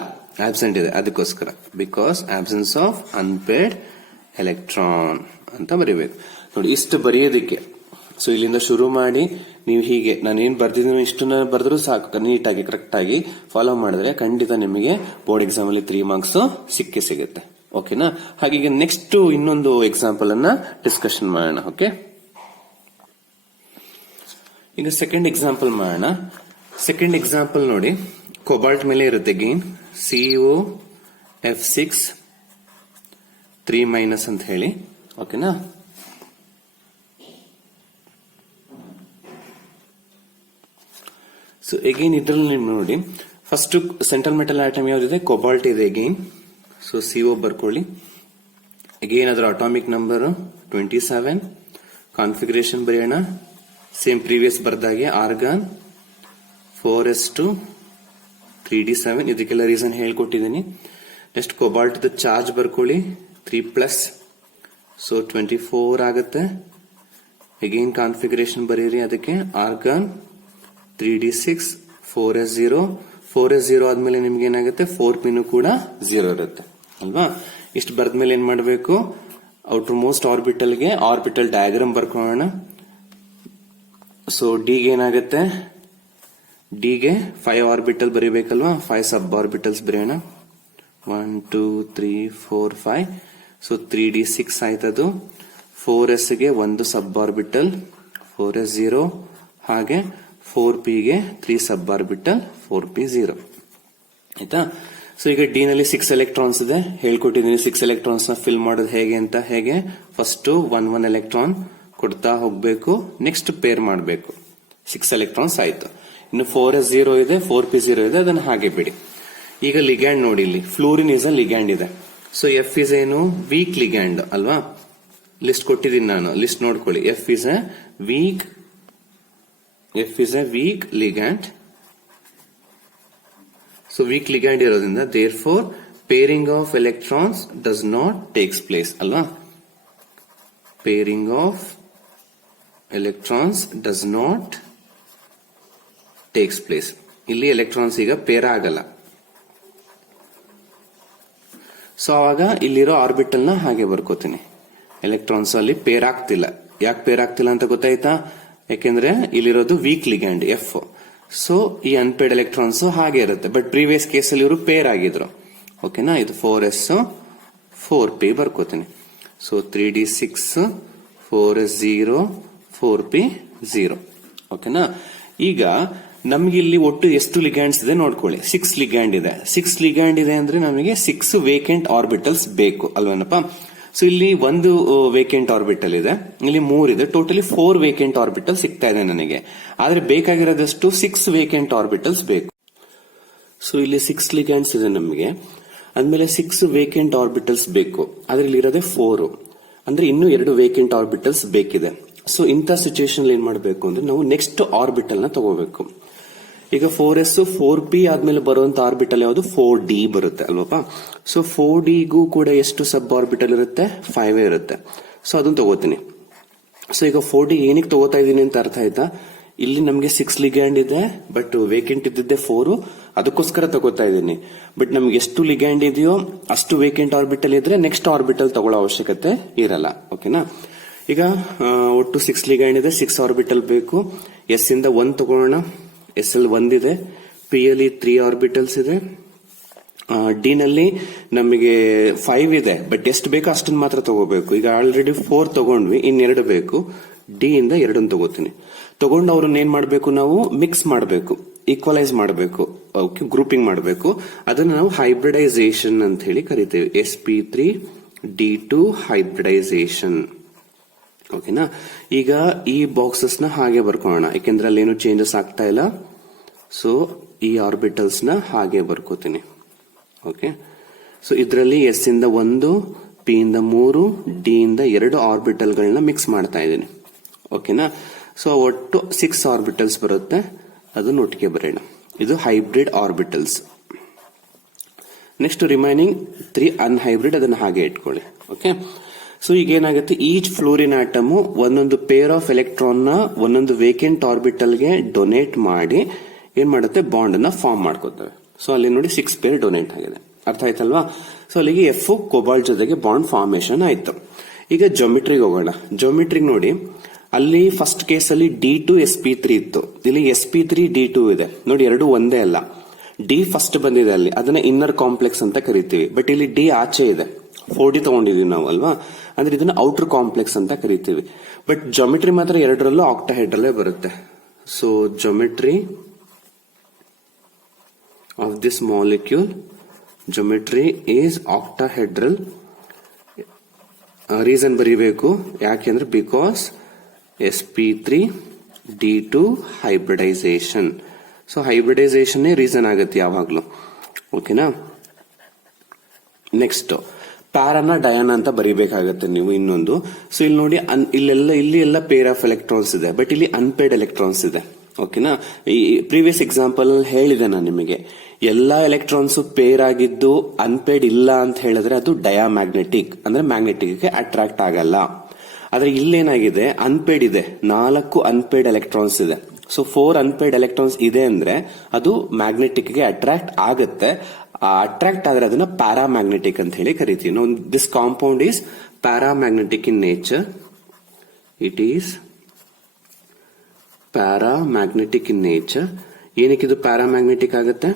ಆಬ್ಸೆಂಟ್ ಇದೆ, ಅದಕ್ಕೋಸ್ಕರ because absence of unpaired electron ಅಂತ ಬರೀಬೇಕು. ನೋಡಿ, ಇಷ್ಟು ಬರೆಯೋದಿಕ್ಕೆ. ಸೊ ಇಲ್ಲಿಂದ ಶುರು ಮಾಡಿ ನೀವು ಹೀಗೆ ನಾನೇನ್ ಬರ್ದಿದ್ದೀನಿ ಇಷ್ಟನ್ನ ಬರೆದ್ರು ಸಾಕು, ನೀಟಾಗಿ ಕರೆಕ್ಟ್ ಆಗಿ ಫಾಲೋ ಮಾಡಿದ್ರೆ ಖಂಡಿತ ನಿಮಗೆ ಬೋರ್ಡ್ ಎಕ್ಸಾಮ್ ಅಲ್ಲಿ 3 ಮಾರ್ಕ್ಸ್ ಸಿಕ್ಕೇ ಸಿಗುತ್ತೆ. ಓಕೆನಾ? ಹಾಗೆ ನೆಕ್ಸ್ಟ್ ಇನ್ನೊಂದು ಎಕ್ಸಾಂಪಲ್ ಅನ್ನ ಡಿಸ್ಕಷನ್ ಮಾಡೋಣ. ಓಕೆ, ಈಗ ಸೆಕೆಂಡ್ ಎಕ್ಸಾಂಪಲ್ ಮಾಡೋಣ. ಸೆಕೆಂಡ್ ಎಕ್ಸಾಂಪಲ್ ನೋಡಿ, ಕೋಬಾಲ್ಟ್ ಮೇಲೆ ಇರುತ್ತೆ ಗೇನ್ COF6 3- ಅಂತ ಹೇಳಿ. ಓಕೆನಾ? ಸೊ ಅಗೈನ್ ಇದ್ರಲ್ಲಿ ನೀವು ನೋಡಿ, ಫಸ್ಟ್ ಸೆಂಟ್ರಲ್ ಮೆಟಲ್ ಆಟಮ್ ಯಾವ್ದಿದೆ, ಕೋಬಾಲ್ಟ್ ಇದೆ ಅಗೈನ್. ಸೊ CO ಬರ್ಕೊಳ್ಳಿ. ಅಗೈನ್ ಅದರ ಅಟಾಮಿಕ್ ನಂಬರ್ 27. ಕಾನ್ಫಿಗರೇಷನ್ ಬರೆಯೋಣ, ಸೇಮ್ ಪ್ರೀವಿಯಸ್ ಬರ್ದಾಗೆ ಆರ್ಗಾನ್ 4s2 3d7. ಇದಕ್ಕೆಲ್ಲ ರೀಸನ್ ಹೇಳ್ಕೊಟ್ಟಿದ್ದೀನಿ. ನೆಕ್ಸ್ಟ್ ಕೋಬಾಲ್ಟ್ ಚಾರ್ಜ್ ಬರ್ಕೊಳ್ಳಿ 3+, ಸೊ 24 ಆಗುತ್ತೆ. ಅಗೈನ್ ಕಾನ್ಫಿಗರೇಷನ್ ಬರೀರಿ, ಅದಕ್ಕೆ ಆರ್ಗಾನ್ 3d6 4s0 ಆದ್ಮೇಲೆ ನಿಮ್ಗೆ ಏನಾಗುತ್ತೆ, 4p ಕೂಡ 0 ಇರುತ್ತೆ ಅಲ್ವಾ? ಇಷ್ಟು ಬರ್ದ್ಮೇಲೆ ಏನ್ ಮಾಡಬೇಕು, ಔಟರ್ ಮೋಸ್ಟ್ ಆರ್ಬಿಟಲ್ಗೆ ಆರ್ಬಿಟಲ್ ಡಯಾಗ್ರಾಮ್ ಬರ್ಕೊಳ್ಳೋಣ. ಸೊ ಡಿಗೆ ಏನಾಗುತ್ತೆ, ಡಿಗೆ 5 ಆರ್ಬಿಟಲ್ ಬರೀಬೇಕಲ್ವಾ, 5 ಸಬ್ ಆರ್ಬಿಟಲ್ಸ್ ಬರೆಯೋಣ. 1 2 3 4 5. So 3d6 ಆಯ್ತದು. 4s ಗೆ ಒಂದು ಸಬ್ ಆರ್ಬಿಟಲ್ 4s0, ಹಾಗೆ 4p ಗೆ 3 ಸಬ್ ಆರ್ಬಿಟಲ್ 4p0. ಆಯ್ತಾ? ಸೊ ಈಗ ಡಿ ನಲ್ಲಿ 6 ಎಲೆಕ್ಟ್ರಾನ್ಸ್ ಇದೆ, ಹೇಳ್ಕೊಟ್ಟಿದ್ದೀನಿ 6 ಎಲೆಕ್ಟ್ರಾನ್ಸ್ ನ ಫಿಲ್ ಮಾಡೋದು ಹೇಗೆ ಅಂತ. ಹೇಗೆ, ಫಸ್ಟ್ 1 ಎಲೆಕ್ಟ್ರಾನ್ ಕೊಡ್ತಾ ಹೋಗ್ಬೇಕು, ನೆಕ್ಸ್ಟ್ ಪೇರ್ ಮಾಡಬೇಕು. 6 ಎಲೆಕ್ಟ್ರಾನ್ಸ್ ಆಯ್ತು. ಇನ್ನು 4s0 ಇದೆ, 4p0 ಇದೆ, ಅದನ್ನ ಹಾಗೆ ಬಿಡಿ. ಈಗ ಲಿಗ್ಯಾಂಡ್ ನೋಡಿ, ಇಲ್ಲಿ ಫ್ಲೂರಿನ್ ಇಸ್ ಅ ಲಿಗ್ಯಾಂಡ್ ಇದೆ. ಸೊ ಎಫ್ ಇಸ್ ಏನು, ವೀಕ್ ಲಿಗ್ಯಾಂಡ್ ಅಲ್ವಾ? ಲಿಸ್ಟ್ ಕೊಟ್ಟಿದ್ದೀನಿ ನಾನು, ಲಿಸ್ಟ್ ನೋಡ್ಕೊಳ್ಳಿ. F is a weak ligand. So weak ligand ಇರೋದ್ರಿಂದ therefore pairing of electrons does not takes place ಅಲ್ವಾ? Pairing of electrons does not takes place. ಇಲ್ಲಿ electrons ಈಗ pair ಆಗಲ್ಲ. ಸೊ ಅವಾಗ ಇಲ್ಲಿರೋ ಆರ್ಬಿಟಲ್ ನ ಹಾಗೆ ಬರ್ಕೋತೀನಿ. ಎಲೆಕ್ಟ್ರಾನ್ಸ್ ಅಲ್ಲಿ ಪೇರ್ ಆಗ್ತಿಲ್ಲ. ಯಾಕೆ ಪೇರ್ ಆಗ್ತಿಲ್ಲ ಅಂತ ಗೊತ್ತಾಯ್ತಾ? ಯಾಕೆಂದ್ರೆ ಇಲ್ಲಿರೋದು ವೀಕ್ ಲಿಗ್ಯಾಂಡ್ ಎಫ್. ಸೊ ಈ ಅನ್ಪೇರ್ಡ್ ಎಲೆಕ್ಟ್ರಾನ್ಸ್ ಹಾಗೆ ಇರುತ್ತೆ. ಬಟ್ ಪ್ರೀವಿಯಸ್ ಕೇಸಲ್ಲಿ ಇವರು ಪೇರ್ ಆಗಿದ್ರು. ಓಕೆನಾ? ಇದು 4s 4p ಬರ್ಕೋತೀನಿ. So 3d6 4s0 4p0. ಓಕೆನಾ? ಈಗ ನಮ್ಗೆ ಇಲ್ಲಿ ಒಟ್ಟು ಎಷ್ಟು ಲಿಗ್ಯಾಂಡ್ಸ್ ಇದೆ ನೋಡ್ಕೊಳ್ಳಿ. 6 ಲಿಗ್ಯಾಂಡ್ ಇದೆ. 6 ಲಿಗ್ಯಾಂಡ್ ಇದೆ ಅಂದ್ರೆ ನಮಗೆ 6 ವೇಕೆಂಟ್ ಆರ್ಬಿಟಲ್ಸ್ ಬೇಕು ಅಲ್ವೇನಪ್ಪ? ಸೊ ಇಲ್ಲಿ ಒಂದು ವೇಕೆಂಟ್ ಆರ್ಬಿಟಲ್ ಇದೆ, ಇಲ್ಲಿ 3 ಇದೆ. ಟೋಟಲಿ 4 ವೇಕೆಂಟ್ ಆರ್ಬಿಟಲ್ ಸಿಗ್ತಾ ಇದೆ ನನಗೆ. ಆದ್ರೆ ಬೇಕಾಗಿರೋದಷ್ಟು 6 ವೇಕೆಂಟ್ ಆರ್ಬಿಟಲ್ಸ್ ಬೇಕು. ಸೊ ಇಲ್ಲಿ 6 ಲಿಗ್ಯಾಂಡ್ಸ್ ಇದೆ ನಮಗೆ, ಅಂದ್ಮೇಲೆ 6 ವೇಕೆಂಟ್ ಆರ್ಬಿಟಲ್ಸ್ ಬೇಕು. ಆದ್ರೆ ಇಲ್ಲಿ ಇರೋದೇ 4, ಅಂದ್ರೆ ಇನ್ನೂ 2 ವೇಕೆಂಟ್ ಆರ್ಬಿಟಲ್ಸ್ ಬೇಕಿದೆ. ಸೊ ಇಂಥ ಸಿಚುವೇಶನ್ ಏನ್ ಮಾಡಬೇಕು ಅಂದ್ರೆ ನಾವು ನೆಕ್ಸ್ಟ್ ಆರ್ಬಿಟಲ್ ನ ತಗೋಬೇಕು. ಈಗ 4s 4p ಆದ್ಮೇಲೆ ಬರುವಂತ ಆರ್ಬಿಟಲ್ ಯಾವುದು, 4d ಬರುತ್ತೆ ಅಲ್ವಪ್ಪ? ಸೊ 4d ಗೂ ಕೂಡ ಎಷ್ಟು ಸಬ್ ಆರ್ಬಿಟಲ್ ಇರುತ್ತೆ, 5 ಇರುತ್ತೆ. ಸೊ ಅದನ್ನ ತಗೋತೀನಿ. ಸೊ ಈಗ 4d ಏನಕ್ಕೆ ತಗೋತಾ ಇದೀನಿ ಅಂತ ಅರ್ಥ ಆಯ್ತಾ? ಇಲ್ಲಿ ನಮ್ಗೆ 6 ಲಿಗ್ಯಾಂಡ್ ಇದೆ, ಬಟ್ ವೇಕೆಂಟ್ ಇದ್ದಿದ್ದೆ 4, ಅದಕ್ಕೋಸ್ಕರ ತಗೋತಾ ಇದೀನಿ. ಬಟ್ ನಮ್ಗೆ ಎಷ್ಟು ಲಿಗ್ಯಾಂಡ್ ಇದೆಯೋ ಅಷ್ಟು ವೇಕೆಂಟ್ ಆರ್ಬಿಟಲ್ ಇದ್ರೆ ನೆಕ್ಸ್ಟ್ ಆರ್ಬಿಟಲ್ ತಗೊಳ್ಳೋ ಅವಶ್ಯಕತೆ ಇರಲ್ಲ. ಓಕೆನಾ? ಈಗ ಒಟ್ಟು 6 ಲಿಗ್ಯಾಂಡ್ ಇದೆ, 6 ಆರ್ಬಿಟಲ್ ಬೇಕು. ಎಸ್ ಇಂದ 1 ತಗೊಳ್ಳೋಣ. ಎಸ್ ಎಲ್ 1 ಇದೆ, ಪಿ ಅಲ್ಲಿ 3 ಆರ್ಬಿಟಲ್ಸ್ ಇದೆ. ಡಿ ನಲ್ಲಿ ನಮಗೆ 5 ಇದೆ, ಬಟ್ ಎಷ್ಟು ಬೇಕೋ ಅಷ್ಟನ್ನು ಮಾತ್ರ ತಗೋಬೇಕು. ಈಗ ಆಲ್ರೆಡಿ 4 ತಗೊಂಡ್ವಿ, ಇನ್ನೆರಡು ಬೇಕು. ಡಿ ಇಂದ 2 ತಗೋತೀನಿ. ತಗೊಂಡು ಅವ್ರನ್ನ ಏನ್ ಮಾಡಬೇಕು, ನಾವು ಮಿಕ್ಸ್ ಮಾಡಬೇಕು, ಈಕ್ವಲೈಸ್ ಮಾಡಬೇಕು, ಓಕೆ, ಗ್ರೂಪಿಂಗ್ ಮಾಡಬೇಕು. ಅದನ್ನ ನಾವು ಹೈಬ್ರಿಡೈಸೇಷನ್ ಅಂತ ಹೇಳಿ ಕರಿತೇವೆ. sp3d2 hybridisation. ಓಕೆನಾ. ಈಗ ಈ ಬಾಕ್ಸಸ್ ನ ಹಾಗೆ ಬರ್ಕೋಣ, ಯಾಕೆಂದ್ರೆ ಅಲ್ಲಿ ಏನು ಚೇಂಜಸ್ ಆಗ್ತಾ ಇಲ್ಲ. ಸೊ ಈ ಆರ್ಬಿಟಲ್ಸ್ ನ ಹಾಗೆ ಬರ್ಕೋತೀನಿ. ಓಕೆ. ಸೊ ಇದರಲ್ಲಿ ಎಸ್ ಇಂದ 1, ಪಿ ಇಂದ 3, ಡಿ ಇಂದ 2 ಆರ್ಬಿಟಲ್ ಗಳನ್ನ ಮಿಕ್ಸ್ ಮಾಡ್ತಾ ಇದ್ದೀನಿ. ಓಕೆನಾ. ಸೊ ಒಟ್ಟು 6 ಆರ್ಬಿಟಲ್ಸ್ ಬರುತ್ತೆ, ಅದನ್ನ ಒಟ್ಟಿಗೆ ಬರೆಯೋಣ. ಇದು ಹೈಬ್ರಿಡ್ ಆರ್ಬಿಟಲ್ಸ್. ನೆಕ್ಸ್ಟ್ ರಿಮೈನಿಂಗ್ 3 ಅನ್ಹೈಬ್ರಿಡ್, ಅದನ್ನ ಹಾಗೆ ಇಟ್ಕೊಳ್ಳಿ. ಓಕೆ. ಸೊ ಈಗ ಏನಾಗುತ್ತೆ, ಈಚ್ ಫ್ಲೋರಿನ್ ಆಟಮ್ ಒಂದೊಂದು ಪೇರ್ ಆಫ್ ಎಲೆಕ್ಟ್ರಾನ್ ನ ಒಂದೊಂದು ವೇಕೆಂಟ್ ಆರ್ಬಿಟಲ್ ಗೆ ಡೊನೇಟ್ ಮಾಡಿ ಏನ್ ಮಾಡುತ್ತೆ, ಬಾಂಡ್ ಅನ್ನ ಫಾರ್ಮ್ ಮಾಡ್ಕೋತೇವೆ. ಸೊ ಅಲ್ಲಿ ನೋಡಿ 6 ಪೇರ್ ಡೊನೇಟ್ ಆಗಿದೆ. ಅರ್ಥ ಆಯ್ತಲ್ವಾ. ಸೊ ಅಲ್ಲಿಗೆ ಎಫ್ ಕೋಬಾಲ್ಟ್ ಜೊತೆಗೆ ಬಾಂಡ್ ಫಾರ್ಮೇಶನ್ ಆಯ್ತು. ಈಗ ಜೊಮೆಟ್ರಿಗೆ ಹೋಗೋಣ. ಜೊಮೆಟ್ರಿಗೆ ನೋಡಿ, ಅಲ್ಲಿ ಫಸ್ಟ್ ಕೇಸ್ ಅಲ್ಲಿ D2 sp3 ಇತ್ತು, ಇಲ್ಲಿ sp3 D2 ಇದೆ. ನೋಡಿ, ಎರಡು ಒಂದೇ ಅಲ್ಲ. ಡಿ ಫಸ್ಟ್ ಬಂದಿದೆ ಅಲ್ಲಿ, ಅದನ್ನ ಇನ್ನರ್ ಕಾಂಪ್ಲೆಕ್ಸ್ ಅಂತ ಕರಿತೀವಿ. ಬಟ್ ಇಲ್ಲಿ ಡಿ ಆಚೆ ಇದೆ, 4D ತಗೊಂಡಿದೀವಿ ನಾವು ಅಲ್ವಾ, ಅಂದ್ರೆ ಇದನ್ನ ಔಟರ್ ಕಾಂಪ್ಲೆಕ್ಸ್ ಅಂತ ಕರಿತೀವಿ. ಬಟ್ ಜೊಮೆಟ್ರಿ ಮಾತ್ರ ಎರಡರಲ್ಲೂ ಆಕ್ಟಾಹೆಡ್ರಲ್ಲೇ ಬರುತ್ತೆ. So geometry of this molecule, geometry is octahedral. ರೀಸನ್ ಬರೀಬೇಕು, ಯಾಕೆಂದ್ರೆ because sp3d2 hybridisation. So hybridisation reason ಆಗುತ್ತೆ ಯಾವಾಗ್ಲೂ. ಓಕೆನಾ. ನೆಕ್ಸ್ಟ್ ಪ್ಯಾರಾನ ಡಯಾನ ಅಂತ ಬರೀಬೇಕಾಗತ್ತೆ ನೀವು ಇನ್ನೊಂದು. ಸೊ ಇಲ್ಲಿ ನೋಡಿ, ಇಲ್ಲಿ ಎಲ್ಲ ಪೇರ್ ಆಫ್ ಎಲೆಕ್ಟ್ರಾನ್ಸ್ ಇದೆ, ಬಟ್ ಇಲ್ಲಿ ಅನ್ಪೇರ್ಡ್ ಎಲೆಕ್ಟ್ರಾನ್ಸ್ ಇದೆ. ಓಕೆನಾ. ಈ ಪ್ರೀವಿಯಸ್ ಎಕ್ಸಾಂಪಲ್ ಹೇಳಿದೆ ನಾನು ನಿಮಗೆ, ಎಲ್ಲಾ ಎಲೆಕ್ಟ್ರಾನ್ಸ್ ಪೇರ್ ಆಗಿದ್ದು ಅನ್ಪೇರ್ಡ್ ಇಲ್ಲ ಅಂತ ಹೇಳಿದ್ರೆ ಅದು ಡಯಾಮ್ಯಾಗ್ನೆಟಿಕ್, ಅಂದ್ರೆ ಮ್ಯಾಗ್ನೆಟಿಕ್ ಗೆ ಅಟ್ರಾಕ್ಟ್ ಆಗಲ್ಲ. ಆದ್ರೆ ಇಲ್ಲೇನಾಗಿದೆ, ಅನ್ಪೇರ್ಡ್ ಇದೆ, 4 ಅನ್ಪೇರ್ಡ್ ಎಲೆಕ್ಟ್ರಾನ್ಸ್ ಇದೆ. ಸೊ 4 ಅನ್ಪೇರ್ಡ್ ಎಲೆಕ್ಟ್ರಾನ್ಸ್ ಇದೆ ಅಂದ್ರೆ ಅದು ಮ್ಯಾಗ್ನೆಟಿಕ್ ಗೆ ಅಟ್ರಾಕ್ಟ್ ಆಗುತ್ತೆ. ಅಟ್ರಾಕ್ಟ್ ಆದ್ರೆ ಅದನ್ನ ಪ್ಯಾರಾಮ್ಯಾಗ್ನೆಟಿಕ್ ಅಂತ ಹೇಳಿ ಕರಿತೀವಿ ನಾವು. This compound is paramagnetic in nature. It is paramagnetic in nature. ಏನಕ್ಕೆ ಇದು ಪ್ಯಾರಾಮ್ಯಾಗ್ನೆಟಿಕ್ ಆಗುತ್ತೆ?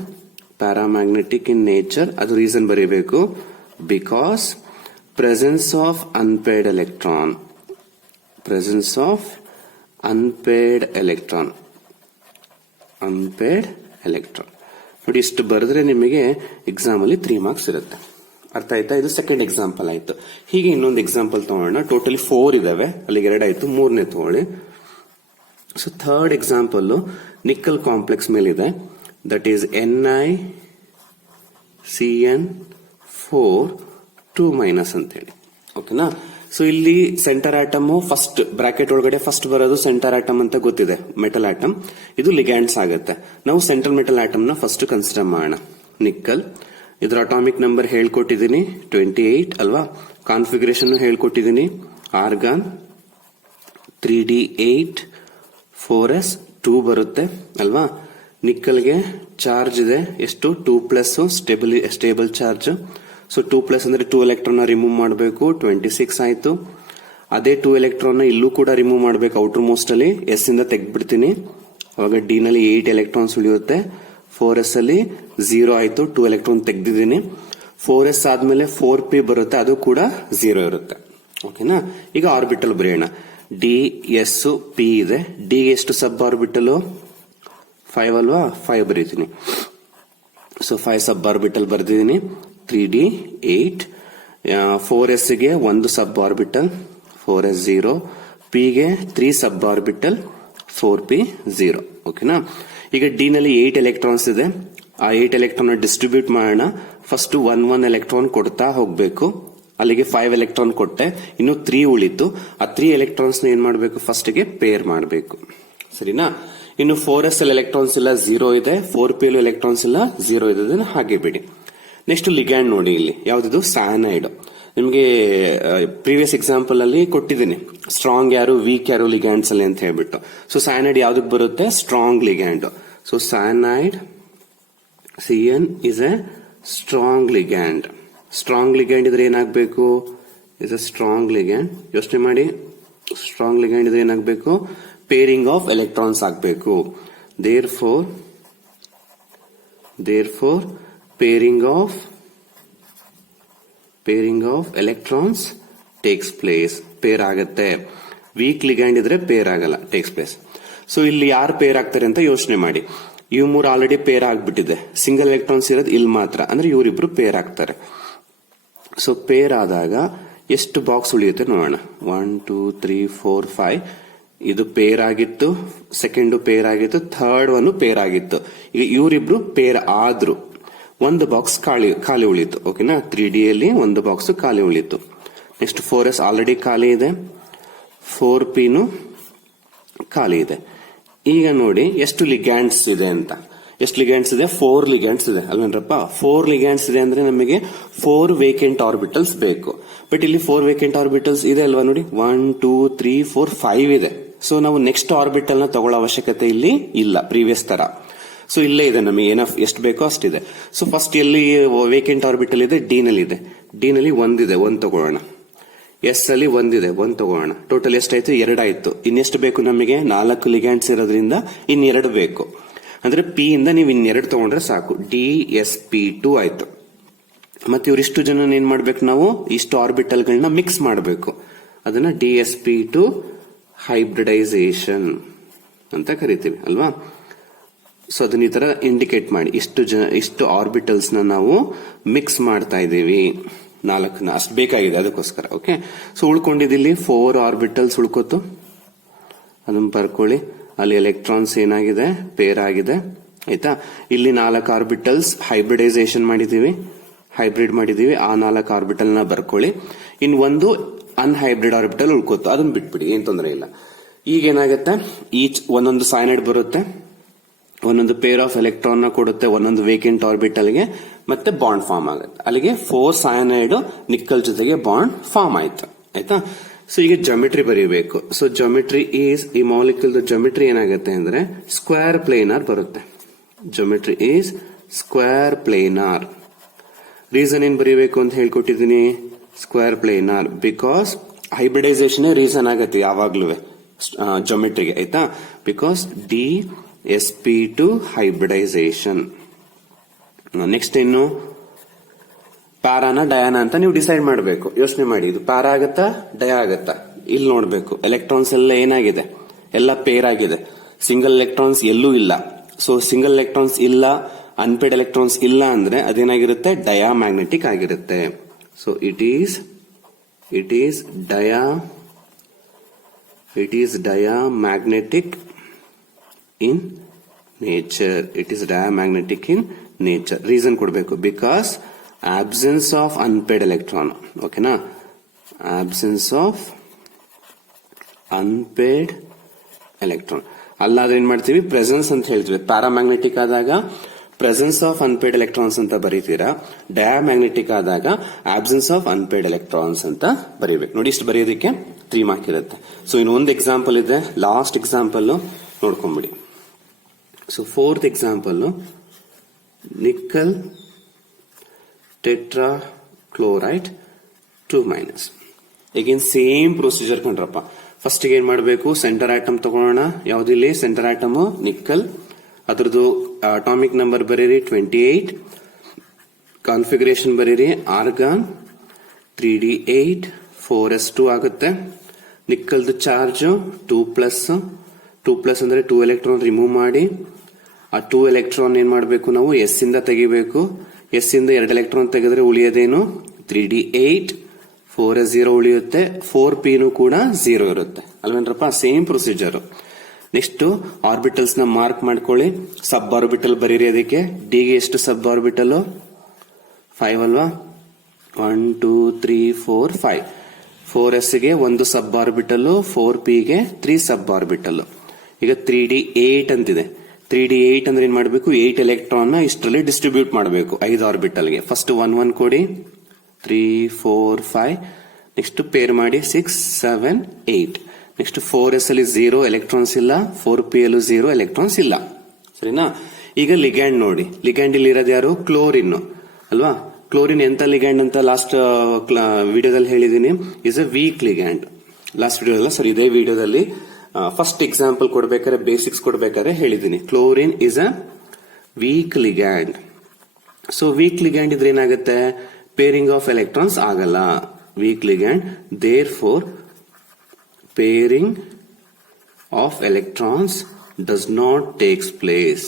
ಪ್ಯಾರಾಮ್ಯಾಗ್ನೆಟಿಕ್ ಇನ್ ನೇಚರ್, ಅದು ರೀಸನ್ ಬರೀಬೇಕು. Because presence of unpaired electron, presence of unpaired electron, unpaired electron. ನೋಡಿ, ಇಷ್ಟು ಬರೆದ್ರೆ ನಿಮಗೆ ಎಕ್ಸಾಮ್ ಅಲ್ಲಿ 3 ಮಾರ್ಕ್ಸ್ ಇರುತ್ತೆ. ಅರ್ಥ ಆಯ್ತಾ? ಇದು ಸೆಕೆಂಡ್ ಎಕ್ಸಾಂಪಲ್ ಆಯ್ತು. ಹೀಗೆ ಇನ್ನೊಂದು ಎಕ್ಸಾಂಪಲ್ ತಗೋಣ. ಟೋಟಲಿ 4 ಇದಾವೆ, ಅಲ್ಲಿಗೆ 2 ಆಯ್ತು, 3ನೇ ತಗೊಳ್ಳಿ. So third example nickel complex ಮೇಲಿದೆ, ದಟ್ ಈಸ್ NiCN4 2- ಅಂತ ಹೇಳಿ. ಓಕೆನಾ. ಸೊ ಇಲ್ಲಿ ಸೆಂಟರ್ ಆಟಮ್ ಫಸ್ಟ್ ಬ್ರಾಕೆಟ್ ಒಳಗಡೆ ಫಸ್ಟ್ ಬರೋದು ಸೆಂಟರ್ ಆಟಮ್ ಅಂತ ಗೊತ್ತಿದೆ, ಮೆಟಲ್ ಆಟಮ್. ಇದು ಲಿಗ್ಯಾಂಡ್ಸ್ ಆಗುತ್ತೆ. ನಾವು ಸೆಂಟ್ರಲ್ ಮೆಟಲ್ ಆಟಮ್ ನ ಫಸ್ಟ್ ಕನ್ಸಿಡರ್ ಮಾಡೋಣ. ನಿಕ್ಕಲ್, ಇದರ ಅಟಾಮಿಕ್ ನಂಬರ್ ಹೇಳ್ಕೊಟ್ಟಿದ್ದೀನಿ 28 ಅಲ್ವಾ. ಕಾನ್ಫಿಗರೇಷನ್ ಹೇಳ್ಕೊಟ್ಟಿದ್ದೀನಿ. ಆರ್ಗಾನ್ 3D8 4s 2 ಬರುತ್ತೆ ಅಲ್ವಾ. ನಿಕ್ಕಲ್ಗೆ ಚಾರ್ಜ್ ಇದೆ ಎಷ್ಟು? 2+ ಸ್ಟೇಬಲ್ ಚಾರ್ಜ್. ಸೊ 2+ ಅಂದ್ರೆ 2 ಎಲೆಕ್ಟ್ರಾನ್ ರಿಮೂವ್ ಮಾಡಬೇಕು, 26 ಆಯ್ತು. ಅದೇ 2 ಎಲೆಕ್ಟ್ರಾನ್ ಇಲ್ಲೂ ಕೂಡ ರಿಮೂವ್ ಮಾಡಬೇಕು ಔಟರ್ ಮೋಸ್ಟ್ ಅಲ್ಲಿ. ಎಸ್ ಇಂದ ತೆಗ್ದ್ಬಿಡ್ತೀನಿ, ಅವಾಗ ಡಿ ನಲ್ಲಿ 8 ಎಲೆಕ್ಟ್ರಾನ್ಸ್ ಉಳಿಯುತ್ತೆ. 4s ಅಲ್ಲಿ 0 ಆಯ್ತು, 2 ಎಲೆಕ್ಟ್ರಾನ್ ತೆಗ್ದಿದ್ದೀನಿ. 4s ಆದ್ಮೇಲೆ 4p ಬರುತ್ತೆ, ಅದು ಕೂಡ 0 ಇರುತ್ತೆ. ಓಕೆನಾ. ಈಗ ಆರ್ಬಿಟಲ್ ಬರೆಯೋಣ. ಡಿ ಎಸ್ ಪಿ ಇದೆ. ಡಿ ಎಷ್ಟು ಸಬ್ ಆರ್ಬಿಟಲ್? 5 ಅಲ್ವಾ, 5 ಬರೀತೀನಿ. ಸೊ 5 ಸಬ್ ಆರ್ಬಿಟಲ್ ಬರ್ದಿದ್ದೀನಿ. 3D8. 4s ಗೆ 1 ಸಬ್ ಆರ್ಬಿಟಲ್, 4s 0. ಪಿ ಗೆ 3 ಸಬ್ ಆರ್ಬಿಟಲ್, 4p 0. ಓಕೆನಾ. ಈಗ ಡಿ ನಲ್ಲಿ 8 ಎಲೆಕ್ಟ್ರಾನ್ಸ್ ಇದೆ. ಆ 8 ಎಲೆಕ್ಟ್ರಾನ್ ಡಿಸ್ಟ್ರಿಬ್ಯೂಟ್ ಮಾಡೋಣ. ಫಸ್ಟ್ 1 ಎಲೆಕ್ಟ್ರಾನ್ ಕೊಡ್ತಾ ಹೋಗ್ಬೇಕು. ಅಲ್ಲಿಗೆ 5 ಎಲೆಕ್ಟ್ರಾನ್ ಕೊಟ್ಟೆ, ಇನ್ನು 3 ಉಳಿತು. ಆ 3 ಎಲೆಕ್ಟ್ರಾನ್ಸ್ ಏನ್ ಮಾಡಬೇಕು? ಫಸ್ಟ್ ಗೆ ಪೇರ್ ಮಾಡಬೇಕು. ಸರಿನಾ. ಇನ್ನು 4s ಎಲೆಕ್ಟ್ರಾನ್ಸ್ ಎಲ್ಲ 0 ಇದೆ, 4p ಎಲೆಕ್ಟ್ರಾನ್ಸ್ ಎಲ್ಲ 0 ಇದೆ, ಹಾಗೆ ಬಿಡಿ. ನೆಕ್ಸ್ಟ್ ಲಿಗ್ಯಾಂಡ್ ನೋಡಿ, ಇಲ್ಲಿ ಯಾವ್ದು? ಸ್ಯಾನೈಡ್. ನಿಮಗೆ ಪ್ರೀವಿಯಸ್ ಎಕ್ಸಾಂಪಲ್ ಅಲ್ಲಿ ಕೊಟ್ಟಿದ್ದೀನಿ, ಸ್ಟ್ರಾಂಗ್ ಯಾರು ವೀಕ್ ಯಾರು ಲಿಗ್ಯಾಂಡ್ಸ್ ಅಲ್ಲಿ ಅಂತ ಹೇಳ್ಬಿಟ್ಟು. ಸೊ ಸ್ಯಾನೈಡ್ ಯಾವ್ದಕ್ ಬರುತ್ತೆ? Strong ligand. So cyanide CN is a strong ligand. Strong ligand ಇದ್ರೆ ಏನಾಗಬೇಕು? Is a strong ligand. ಯೋಚನೆ ಮಾಡಿ, ಸ್ಟ್ರಾಂಗ್ ಲಿಗ್ಯಾಂಡ್ ಇದ್ರೆ ಏನಾಗಬೇಕು? ಪೇರಿಂಗ್ ಆಫ್ ಎಲೆಕ್ಟ್ರಾನ್ಸ್ ಆಗಬೇಕು. Therefore therefore pairing of electrons takes place. Pair ಆಗತ್ತೆ. ವೀಕ್ ಲಿಗ್ಯಾಂಡ್ ಇದ್ರೆ pair ಆಗಲ್ಲ, ಟೇಕ್ಸ್ ಪ್ಲೇಸ್. ಸೊ ಇಲ್ಲಿ ಯಾರು ಪೇರ್ ಆಗ್ತಾರೆ ಅಂತ ಯೋಚನೆ ಮಾಡಿ. ಇವ್ ಮೂರು ಆಲ್ರೆಡಿ ಪೇರ್ ಆಗ್ಬಿಟ್ಟಿದೆ, ಸಿಂಗಲ್ ಎಲೆಕ್ಟ್ರಾನ್ಸ್ ಇರೋದು ಇಲ್ಲಿ ಮಾತ್ರ, ಅಂದ್ರೆ ಇವರಿಬ್ರು ಪೇರ್ ಆಗ್ತಾರೆ. ಸೊ ಪೇರ್ ಆದಾಗ ಎಷ್ಟು ಬಾಕ್ಸ್ ಉಳಿಯುತ್ತೆ ನೋಡೋಣ. 1 2 3 4 5. ಇದು ಪೇರ್ ಆಗಿತ್ತು, ಸೆಕೆಂಡ್ ಪೇರ್ ಆಗಿತ್ತು, ಥರ್ಡ್ ಒನ್ ಪೇರ್ ಆಗಿತ್ತು. ಈಗ ಇವರಿಬ್ರು ಪೇರ್ ಆದ್ರು, ಒಂದು ಬಾಕ್ಸ್ ಖಾಲಿ ಉಳಿತು. ಓಕೆನಾ, 3D ಅಲ್ಲಿ ಒಂದು ಬಾಕ್ಸ್ ಖಾಲಿ ಉಳಿತು. ನೆಕ್ಸ್ಟ್ 4s ಆಲ್ರೆಡಿ ಖಾಲಿ ಇದೆ, 4p ಖಾಲಿ ಇದೆ. ಈಗ ನೋಡಿ ಎಷ್ಟು ಲಿಗ್ಯಾಂಡ್ಸ್ ಇದೆ ಅಂತ. ಎಷ್ಟು ಲಿಗ್ಯಾಂಡ್ಸ್ ಇದೆ? 4 ಲಿಗ್ಯಾಂಡ್ಸ್ ಇದೆ ಅಲ್ವೇನ್ರಪ್ಪ. 4 ಲಿಗ್ಯಾಂಡ್ಸ್ ಇದೆ ಅಂದ್ರೆ ನಮಗೆ 4 ವೇಕೆಂಟ್ ಆರ್ಬಿಟಲ್ಸ್ ಬೇಕು. ಬಟ್ ಇಲ್ಲಿ 4 ವೇಕೆಂಟ್ ಆರ್ಬಿಟಲ್ಸ್ ಇದೆ ಅಲ್ವಾ ನೋಡಿ. 1 2 3 4 5 ಇದೆ. ಸೊ ನಾವು ನೆಕ್ಸ್ಟ್ ಆರ್ಬಿಟಲ್ ನ ತಗೊಳ್ಳೋ ಅವಶ್ಯಕತೆ ಇಲ್ಲಿ ಇಲ್ಲ, ಪ್ರೀವಿಯಸ್ ತರ. ಸೊ ಇಲ್ಲೇ ಇದೆ ನಮಗೆ ಎಷ್ಟು ಬೇಕೋ ಅಷ್ಟಿದೆ. ಸೊ ಫಸ್ಟ್ ಎಲ್ಲಿ ವೇಕೆಂಟ್ ಆರ್ಬಿಟಲ್ ಇದೆ? ಡಿ ನಲ್ಲಿ ಇದೆ. ಡಿ ನಲ್ಲಿ ಒಂದಿದೆ, ಒಂದ್ ತಗೊಳ್ಳೋಣ. ಎಸ್ ಅಲ್ಲಿ ಒಂದಿದೆ, ಒಂದ್ ತಗೋಣ. ಟೋಟಲ್ ಎಷ್ಟಾಯ್ತು? 2 ಆಯ್ತು. ಇನ್ನೆಷ್ಟು ಬೇಕು ನಮಗೆ? 4 ಲಿಗ್ಯಾಂಡ್ಸ್ ಇರೋದ್ರಿಂದ ಇನ್ನೆರಡು ಬೇಕು. ಅಂದ್ರೆ ಪಿ ಇಂದ ನೀವು ಇನ್ನೆರಡು ತಗೊಂಡ್ರೆ ಸಾಕು. DsP2 ಆಯ್ತು. ಮತ್ತೆ ಇವರಿಷ್ಟು ಜನ ಏನ್ ಮಾಡ್ಬೇಕು ನಾವು? ಇಷ್ಟು ಆರ್ಬಿಟಲ್ ಗಳನ್ನ ಮಿಕ್ಸ್ ಮಾಡಬೇಕು. ಅದನ್ನ DsP2 ಹೈಬ್ರಿಡೈಸೇಷನ್ ಅಂತ ಕರಿತೀವಿ ಅಲ್ವಾ. ಸೊ ಅದನ್ನ ಈ ತರ ಇಂಡಿಕೇಟ್ ಮಾಡಿ, ಇಷ್ಟು ಆರ್ಬಿಟಲ್ಸ್ ನಾವು ಮಿಕ್ಸ್ ಮಾಡ್ತಾ ಇದೀವಿ. 4 ಅಷ್ಟು ಬೇಕಾಗಿದೆ ಅದಕ್ಕೋಸ್ಕರ. ಓಕೆ, ಸೊ ಉಳ್ಕೊಂಡಿದ್ದಿಲ್ಲಿ 4 ಆರ್ಬಿಟಲ್ಸ್ ಉಳ್ಕೋತು, ಅದನ್ನ ಬರ್ಕೊಳ್ಳಿ. ಅಲ್ಲಿ ಎಲೆಕ್ಟ್ರಾನ್ಸ್ ಏನಾಗಿದೆ? ಪೇರ್ ಆಗಿದೆ ಆಯ್ತಾ. ಇಲ್ಲಿ 4 ಆರ್ಬಿಟಲ್ಸ್ ಹೈಬ್ರಿಡೈಸೇಷನ್ ಮಾಡಿದೀವಿ, ಹೈಬ್ರಿಡ್ ಮಾಡಿದೀವಿ. ಆ 4 ಆರ್ಬಿಟಲ್ ನ ಬರ್ಕೊಳ್ಳಿ. ಇನ್ ಒಂದು ಅನ್ಹೈಬ್ರಿಡ್ ಆರ್ಬಿಟಲ್ ಉಳ್ಕೋತು, ಅದನ್ನ ಬಿಟ್ಬಿಡಿ, ಏನ್ ತೊಂದರೆ ಇಲ್ಲ. ಈಗ ಏನಾಗುತ್ತೆ? ಈಚ್ ಒಂದೊಂದು ಸೈನೈಡ್ ಬರುತ್ತೆ, ಒಂದೊಂದು ಪೇರ್ ಆಫ್ ಎಲೆಕ್ಟ್ರಾನ್ ನ ಕೊಡುತ್ತೆ ಒಂದೊಂದು ವೇಕೆಂಟ್ ಆರ್ಬಿಟಲ್ ಗೆ, ಮತ್ತೆ ಬಾಂಡ್ ಫಾರ್ಮ್ ಆಗುತ್ತೆ. ಅಲ್ಲಿಗೆ 4 ಸೈನೈಡ್ ನಿಕ್ಕಲ್ ಜೊತೆಗೆ ಬಾಂಡ್ ಫಾರ್ಮ್ ಆಯ್ತು ಆಯ್ತಾ. ಸೊ ಈಗ ಜಾಮೆಟ್ರಿ ಬರೀಬೇಕು. ಸೊ ಜಾಮೆಟ್ರಿ ಈಸ್, ಈ ಮಾಲಿಕ್ಯೂಲ್ ಜಾಮೆಟ್ರಿ ಏನಾಗುತ್ತೆ ಅಂದ್ರೆ ಸ್ಕ್ವೇರ್ ಪ್ಲೇನಾರ್ ಬರುತ್ತೆ. Geometry is square planar. Reason ಏನ್ ಬರೀಬೇಕು ಅಂತ ಹೇಳ್ಕೊಟ್ಟಿದ್ದೀನಿ? Square planar, because hybridisation reason ಆಗತ್ತೆ ಯಾವಾಗ್ಲೂ ಜಾಮೆಟ್ರಿಗೆ ಆಯ್ತಾ. Because DsP2 hybridisation. ನೆಕ್ಸ್ಟ್ ಏನು? ಪ್ಯಾರಾನ ಡಯಾನ ಅಂತ ನೀವು ಡಿಸೈಡ್ ಮಾಡಬೇಕು. ಯೋಚನೆ ಮಾಡಿ, ಇದು ಪ್ಯಾರಾ ಆಗತ್ತಾ ಡಯಾ ಆಗತ್ತಾ? ಇಲ್ಲಿ ನೋಡ್ಬೇಕು. ಎಲೆಕ್ಟ್ರಾನ್ಸ್ ಎಲ್ಲ ಏನಾಗಿದೆ? ಎಲ್ಲ ಪೇರ್ ಆಗಿದೆ. ಸಿಂಗಲ್ ಎಲೆಕ್ಟ್ರಾನ್ಸ್ ಎಲ್ಲೂ ಇಲ್ಲ. ಸೊ ಸಿಂಗಲ್ ಎಲೆಕ್ಟ್ರಾನ್ಸ್ ಇಲ್ಲ, ಅನ್ಪೇಡ್ ಎಲೆಕ್ಟ್ರಾನ್ಸ್ ಇಲ್ಲ ಅಂದ್ರೆ ಅದೇನಾಗಿರುತ್ತೆ? ಡಯಾ ಮ್ಯಾಗ್ನೆಟಿಕ್ ಆಗಿರುತ್ತೆ. So it is diamagnetic in nature. It is diamagnetic in nature. Reason ಕೊಡಬೇಕು. Because absence of unpaired electron. ಓಕೆನಾ? absence of unpaired electron. ಅಲ್ಲಾದ್ರೆ ಏನ್ ಮಾಡ್ತೀವಿ? ಪ್ರೆಸೆನ್ಸ್ ಅಂತ ಹೇಳ್ತೀವಿ. ಪ್ಯಾರಾಮ್ಯಾಗ್ನೆಟಿಕ್ ಆದಾಗ ಪ್ರೆಸೆನ್ಸ್ ಆಫ್ ಅನ್ಪೇಡ್ ಎಲೆಕ್ಟ್ರಾನ್ಸ್ ಅಂತ ಬರೀತೀರಾ. ಡಯಾಮ್ಯಾಗ್ನೆಟಿಕ್ ಆದಾಗ ಆಬ್ಸೆನ್ಸ್ ಆಫ್ ಅನ್ಪೇಡ್ ಎಲೆಕ್ಟ್ರಾನ್ಸ್ ಅಂತ ಬರೀಬೇಕು. ನೋಡಿ, ಇಷ್ಟು ಬರೆಯೋದಕ್ಕೆ 3 ಮಾರ್ಕ್ ಇರುತ್ತೆ. ಸೊ ಇನ್ನೊಂದು ಎಕ್ಸಾಂಪಲ್ ಇದೆ, ಲಾಸ್ಟ್ ಎಕ್ಸಾಂಪಲ್ ನೋಡ್ಕೊಂಡ್ಬಿಡಿ. So 4th example, nickel tetrachloride 2-. ಈಗೇನ್ ಸೇಮ್ ಪ್ರೊಸೀಜರ್ ಕಂಡ್ರಪ್ಪ. ಫಸ್ಟ್ ಏನ್ ಮಾಡಬೇಕು? ಸೆಂಟರ್ ಆಟಮ್ ತಗೊಳ್ಳೋಣ. ಯಾವ್ದಿಲ್ಲಿ ಸೆಂಟರ್ ಆಟಮ್? ನಿಕ್ಕಲ್. ಅದ್ರದ್ದು ಅಟಾಮಿಕ್ ನಂಬರ್ ಬರೀರಿ 28. ಕಾನ್ಫಿಗರೇಷನ್ ಬರೀರಿ ಆರ್ಗಾನ್ 3d8 4s2 ಆಗುತ್ತೆ. ನಿಕ್ಕಲ್ದು ಚಾರ್ಜ್ 2+ ಅಂದ್ರೆ 2 ಎಲೆಕ್ಟ್ರಾನ್ ರಿಮೂವ್ ಮಾಡಿ, ಆ 2 ಎಲೆಕ್ಟ್ರಾನ್ ಏನ್ ಮಾಡಬೇಕು ನಾವು? ಎಸ್ ಇಂದ ತೆಗಿಬೇಕು. ಎಸ್ ಇಂದ 2 ಎಲೆಕ್ಟ್ರಾನ್ ತೆಗೆದ್ರೆ ಉಳಿಯೋದೇನು? 3d8, 4s0 ಉಳಿಯುತ್ತೆ. 4p ಕೂಡ 0 ಇರುತ್ತೆ ಅಲ್ವೇನ್ರಪ್ಪ. Same procedure. ನೆಕ್ಸ್ಟ್ ಆರ್ಬಿಟಲ್ಸ್ ನ ಮಾರ್ಕ್ ಮಾಡ್ಕೊಳ್ಳಿ. ಸಬ್ ಆರ್ಬಿಟಲ್ ಬರೀರಿ. ಅದಕ್ಕೆ ಡಿಗೆ ಎಷ್ಟು ಸಬ್ ಆರ್ಬಿಟಲ್? 5 ಅಲ್ವಾ? 1 2 3 4 5. 4s ಗೆ 1 ಸಬ್ ಆರ್ಬಿಟಲ್, 4p ಗೆ 3 ಸಬ್ ಆರ್ಬಿಟಲ್. ಈಗ 3d8 ಅಂತಿದೆ. 3d8 ಅಂದ್ರೆ ಏನ್ ಮಾಡಬೇಕು? 8 ಎಲೆಕ್ಟ್ರಾನ್ ನ ಇಷ್ಟರಲ್ಲಿ ಡಿಸ್ಟ್ರಿಬ್ಯೂಟ್ ಮಾಡಬೇಕು 5 ಆರ್ಬಿಟಲ್ ಗೆ. ಫಸ್ಟ್ 1 1 ಕೊಡಿ, 3 4 5. ನೆಕ್ಸ್ಟ್ ಪೇರ್ ಮಾಡಿ 6 7 8. ನೆಕ್ಸ್ಟ್ 4s ಅಲ್ಲಿ 0 ಎಲೆಕ್ಟ್ರಾನ್ಸ್ ಇಲ್ಲ, 4p ಅಲ್ಲೂ 0 ಎಲೆಕ್ಟ್ರಾನ್ಸ್ ಇಲ್ಲ. ಸರಿನಾ? ಈಗ ಲಿಗ್ಯಾಂಡ್ ನೋಡಿ. ಲಿಗ್ಯಾಂಡ್ ಇಲ್ಲಿ ಇರೋದು ಯಾರು? ಕ್ಲೋರಿನ್ ಅಲ್ವಾ. ಕ್ಲೋರಿನ್ ಎಂತ ಲಿಗ್ಯಾಂಡ್ ಅಂತ ಲಾಸ್ಟ್ ವಿಡಿಯೋದಲ್ಲಿ ಹೇಳಿದೀನಿ. Is a weak ligand. Last ವಿಡಿಯೋದಲ್ಲ ಸರ್, ಇದೇ ವಿಡಿಯೋದಲ್ಲಿ ಫಸ್ಟ್ ಎಕ್ಸಾಂಪಲ್ ಕೊಡ್ಬೇಕಾದ್ರೆ, ಬೇಸಿಕ್ಸ್ ಕೊಡ್ಬೇಕಾದ್ರೆ ಹೇಳಿದೀನಿ. Chlorine is a weak ligand. So weak ligand ಇದ್ರೆ ಏನಾಗುತ್ತೆ, ಪೇರಿಂಗ್ ಆಫ್ ಎಲೆಕ್ಟ್ರಾನ್ಸ್ ಆಗಲ್ಲ. Weak ligand, therefore pairing of electrons does not takes place.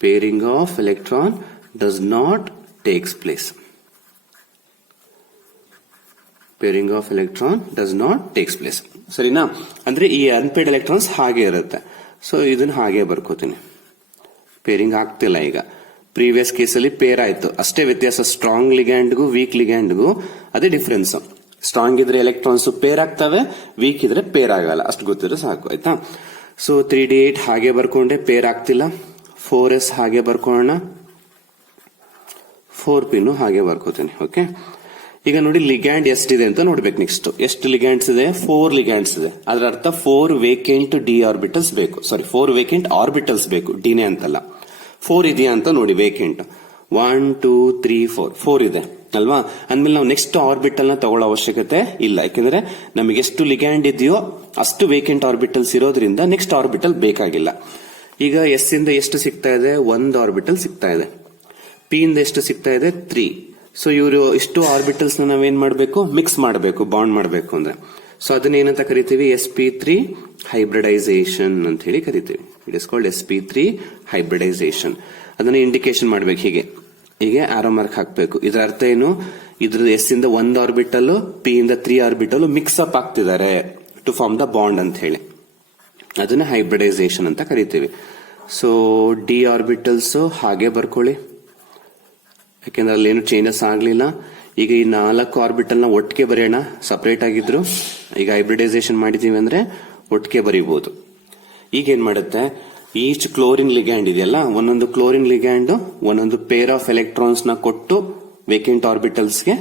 Pairing of electron does not takes place. Pairing of electron does not takes place. ಸರಿನಾ? ಅಂದ್ರೆ ಈ unpaid electrons ಹಾಗೆ ಇರುತ್ತೆ. So ಇದನ್ನ ಹಾಗೆ ಬರ್ಕೋತೀನಿ. Pairing ಆಗ್ತಿಲ್ಲ ಈಗ. ಪ್ರೀವಿಯಸ್ ಕೇಸಲ್ಲಿ ಪೇರ್ ಆಯ್ತು, ಅಷ್ಟೇ ವ್ಯತ್ಯಾಸ. ಸ್ಟ್ರಾಂಗ್ ಲಿಗ್ಯಾಂಡ್ಗೂ ವೀಕ್ ಲಿಗ್ಯಾಂಡ್ಗೂ ಅದೇ ಡಿಫರೆನ್ಸ್. ಸ್ಟ್ರಾಂಗ್ ಇದ್ರೆ ಎಲೆಕ್ಟ್ರಾನ್ಸ್ ಪೇರ್ ಆಗ್ತವೆ, ವೀಕ್ ಇದ್ರೆ ಪೇರ್ ಆಗಲ್ಲ. ಅಷ್ಟು ಗೊತ್ತಿದ್ರೆ ಸಾಕು, ಆಯ್ತಾ? ಸೊ 3d8 ಹಾಗೆ ಬರ್ಕೊಂಡೆ, ಪೇರ್ ಆಗ್ತಿಲ್ಲ. 4s ಹಾಗೆ ಬರ್ಕೊಳ್ಳೋಣ, 4p ಹಾಗೆ ಬರ್ಕೋತೀನಿ. ಓಕೆ, ಈಗ ನೋಡಿ ಲಿಗ್ಯಾಂಡ್ ಎಷ್ಟಿದೆ ಅಂತ ನೋಡ್ಬೇಕು. ನೆಕ್ಸ್ಟ್ ಎಷ್ಟು ಲಿಗ್ಯಾಂಡ್ಸ್ ಇದೆ? 4 ಲಿಗ್ಯಾಂಡ್ಸ್ ಇದೆ. ಅದರ ಅರ್ಥ 4 ವೇಕೆಂಟ್ ಡಿ ಆರ್ಬಿಟಲ್ಸ್ ಬೇಕು. ಸಾರಿ, 4 ವೇಕೆಂಟ್ ಆರ್ಬಿಟಲ್ಸ್ ಬೇಕು, ಡಿನೇ ಅಂತಲ್ಲ. 4 ಇದೆಯಾ ಅಂತ ನೋಡಿ. ವೇಕೆಂಟ್ 1 2 3 4 ಇದೆ ಅಲ್ವಾ? ಅಂದ್ಮೇಲೆ ನಾವು ನೆಕ್ಸ್ಟ್ ಆರ್ಬಿಟಲ್ ನ ತಗೊಳ್ಳೋ ಅವಶ್ಯಕತೆ ಇಲ್ಲ, ಯಾಕೆಂದ್ರೆ ನಮಗೆ ಎಷ್ಟು ಲಿಗ್ಯಾಂಡ್ ಇದೆಯೋ ಅಷ್ಟು ವೇಕೆಂಟ್ ಆರ್ಬಿಟಲ್ಸ್ ಇರೋದ್ರಿಂದ ನೆಕ್ಸ್ಟ್ ಆರ್ಬಿಟಲ್ ಬೇಕಾಗಿಲ್ಲ. ಈಗ ಎಸ್ ಇಂದ ಎಷ್ಟು ಸಿಗ್ತಾ ಇದೆ? 1 ಆರ್ಬಿಟಲ್ ಸಿಗ್ತಾ ಇದೆ. ಪಿ ಇಂದ ಎಷ್ಟು ಸಿಗ್ತಾ ಇದೆ? 3. ಸೊ ಇವರು ಇಷ್ಟು ಆರ್ಬಿಟಲ್ಸ್ ನಾವೇನ್ ಮಾಡಬೇಕು? ಮಿಕ್ಸ್ ಮಾಡಬೇಕು, ಬಾಂಡ್ ಮಾಡಬೇಕು ಅಂದ್ರೆ. ಸೊ ಅದನ್ನ ಏನಂತ ಕರಿತೀವಿ? sp3 ಹೈಬ್ರಿಡೈಸೇಷನ್ ಅಂತ ಹೇಳಿ ಕರಿತೀವಿ. It is called sp3 hybridisation. ಅದನ್ನ ಇಂಡಿಕೇಶನ್ ಮಾಡ್ಬೇಕು, ಹೀಗೆ ಆರೋ ಮಾರ್ಕ್ ಹಾಕ್ಬೇಕು. ಇದರ ಅರ್ಥ ಏನು? ಇದ್ರ ಎಸ್ ಇಂದ 1 ಆರ್ಬಿಟಲ್, ಪಿ ಇಂದ 3 ಆರ್ಬಿಟಲ್ ಮಿಕ್ಸ್ ಅಪ್ ಆಗ್ತಿದ್ದಾರೆ ಟು ಫಾರ್ಮ್ ದ ಬಾಂಡ್ ಅಂತ ಹೇಳಿ. ಅದನ್ನ ಹೈಬ್ರಿಡೈಸೇಷನ್ ಅಂತ ಕರಿತೀವಿ. ಸೊ ಡಿ ಆರ್ಬಿಟಲ್ಸ್ ಹಾಗೆ ಬರ್ಕೊಳ್ಳಿ, ಯಾಕೆಂದ್ರೆ ಅಲ್ಲಿ ಏನು ಚೇಂಜಸ್ ಆಗ್ಲಿಲ್ಲ. ಈಗ ಈ 4 ಆರ್ಬಿಟಲ್ ನ ಒಟ್ಟಿಗೆ ಬರೆಯೋಣ, ಸಪರೇಟ್ ಆಗಿದ್ರು. ಈಗ ಹೈಬ್ರಿಡೈಸೇಷನ್ ಮಾಡಿದೀವಿ ಅಂದ್ರೆ ಒಟ್ಟಿಗೆ ಬರೀಬಹುದು. ಈಗ ಏನ್ ಮಾಡುತ್ತೆ, ಈಚ್ ಕ್ಲೋರಿನ್ ಲಿಗ್ಯಾಂಡ್ ಇದೆಯಲ್ಲ, ಒಂದೊಂದು ಕ್ಲೋರಿನ್ ಲಿಗ್ಯಾಂಡ್ ಒಂದೊಂದು ಪೇರ್ ಆಫ್ ಎಲೆಕ್ಟ್ರಾನ್ಸ್ ನ ಕೊಟ್ಟು ವೇಕೆಂಟ್ ಆರ್ಬಿಟಲ್ಸ್ ಗೆ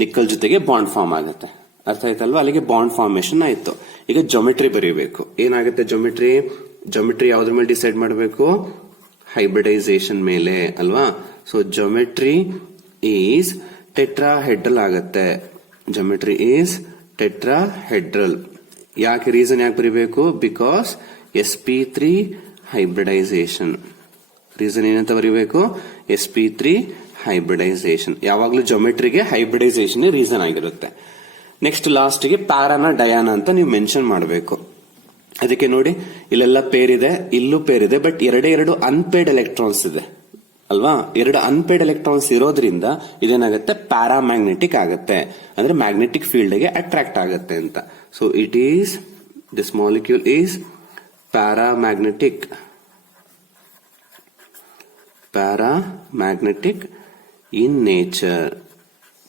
ನಿಕ್ಕಲ್ ಜೊತೆಗೆ ಬಾಂಡ್ ಫಾರ್ಮ್ ಆಗುತ್ತೆ. ಅರ್ಥ ಆಯ್ತಲ್ವಾ? ಅಲ್ಲಿಗೆ ಬಾಂಡ್ ಫಾರ್ಮೇಶನ್ ಆಯ್ತು. ಈಗ ಜೊಮೆಟ್ರಿ ಬರೀಬೇಕು. ಏನಾಗುತ್ತೆ ಜೊಮೆಟ್ರಿ? ಜೊಮೆಟ್ರಿ ಯಾವ್ದ್ರ ಮೇಲೆ ಡಿಸೈಡ್ ಮಾಡಬೇಕು? ಹೈಬ್ರಿಡೈಸೇಷನ್ ಮೇಲೆ ಅಲ್ವಾ? ಸೊ ಜೊಮೆಟ್ರಿ ಈಸ್ ಟೆಟ್ರಾಹೆಡ್ರಲ್ ಆಗುತ್ತೆ. Geometry is tetrahedral. ಯಾಕೆ? ರೀಸನ್ ಯಾಕೆ ಬರೀಬೇಕು? Because sp3 hybridisation. ರೀಸನ್ ಏನಂತ ಬರೀಬೇಕು? sp3 hybridisation. ಯಾವಾಗ್ಲೂ ಜೊಮೆಟ್ರಿಗೆ ಹೈಬ್ರಿಡೈಸೇಷನ್ ರೀಸನ್ ಆಗಿರುತ್ತೆ. ನೆಕ್ಸ್ಟ್ ಲಾಸ್ಟ್ ಗೆ ಪ್ಯಾರಾನ ಡಯಾನ ಅಂತ ನೀವು ಮೆನ್ಷನ್ ಮಾಡಬೇಕು. ಅದಕ್ಕೆ ನೋಡಿ, ಇಲ್ಲೆಲ್ಲ ಪೇರ್ ಇದೆ, ಇಲ್ಲೂ ಪೇರ್ ಇದೆ, ಬಟ್ ಎರಡು ಅನ್ಪೇಡ್ ಎಲೆಕ್ಟ್ರಾನ್ಸ್ ಇದೆ ಅಲ್ವಾ? 2 ಅನ್ಪೇಡ್ ಎಲೆಕ್ಟ್ರಾನ್ಸ್ ಇರೋದ್ರಿಂದ ಇದೇನಾಗುತ್ತೆ? ಪ್ಯಾರಾಮ್ಯಾಗ್ನೆಟಿಕ್ ಆಗುತ್ತೆ, ಅಂದ್ರೆ ಮ್ಯಾಗ್ನೆಟಿಕ್ ಫೀಲ್ಡ್ ಗೆ ಅಟ್ರಾಕ್ಟ್ ಆಗುತ್ತೆ ಅಂತ. So it is, this molecule is paramagnetic in nature.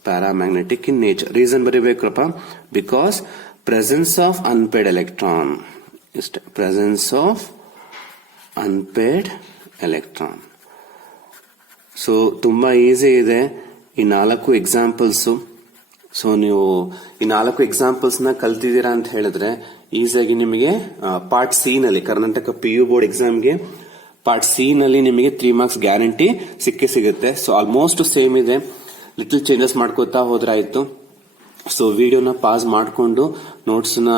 Paramagnetic in nature. Reason ಬರೀಬೇಕಪ್ಪ, because presence of unpaired electron. Presence of unpaired electron. So ತುಂಬಾ easy ಇದೆ ಈ 4 ಎಕ್ಸಾಂಪಲ್ಸ್. ಸೊ ನೀವು ಈ 4 ಎಕ್ಸಾಂಪಲ್ಸ್ ನ ಕಲ್ತಿದ್ದೀರಾ ಅಂತ ಹೇಳಿದ್ರೆ ಈಸಿಯಾಗಿ ನಿಮಗೆ ಪಾರ್ಟ್ ಸಿ ನಲ್ಲಿ, ಕರ್ನಾಟಕ PU ಬೋರ್ಡ್ ಎಕ್ಸಾಮ್ಗೆ ಪಾರ್ಟ್ ಸಿ ನಲ್ಲಿ ನಿಮಗೆ 3 ಮಾರ್ಕ್ಸ್ ಗ್ಯಾರಂಟಿ ಸಿಗುತ್ತೆ. ಸೊ ಆಲ್ಮೋಸ್ಟ್ ಸೇಮ್ ಇದೆ, ಲಿಟಲ್ ಚೇಂಜಸ್ ಮಾಡ್ಕೋತಾ ಹೋದ್ರೆ ಆಯ್ತು. ಸೊ ವಿಡಿಯೋನ ಪಾಸ್ ಮಾಡ್ಕೊಂಡು ನೋಟ್ಸ್ ನ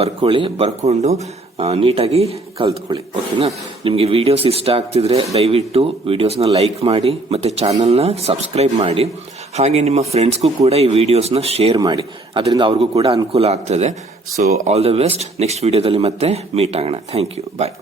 ಬರ್ಕೊಂಡು ನೀಟಾಗಿ ಕಲ್ತ್ಕೊಳ್ಳಿ. ಓಕೆನಾ? ನಿಮ್ಗೆ ವಿಡಿಯೋಸ್ ಇಷ್ಟ ಆಗ್ತಿದ್ರೆ ದಯವಿಟ್ಟು ವಿಡಿಯೋಸ್ ನ ಲೈಕ್ ಮಾಡಿ, ಮತ್ತೆ ಚಾನೆಲ್ ನ ಸಬ್ಸ್ಕ್ರೈಬ್ ಮಾಡಿ. ಹಾಗೆ ನಿಮ್ಮ ಫ್ರೆಂಡ್ಸ್ಗೂ ಕೂಡ ಈ ವಿಡಿಯೋಸ್ ನ ಶೇರ್ ಮಾಡಿ, ಅದರಿಂದ ಅವ್ರಿಗೂ ಕೂಡ ಅನುಕೂಲ ಆಗ್ತದೆ. So all the best. Next ವಿಡಿಯೋದಲ್ಲಿ ಮತ್ತೆ ಮೀಟ್ ಆಗೋಣ. Thank you. ಬಾಯ್.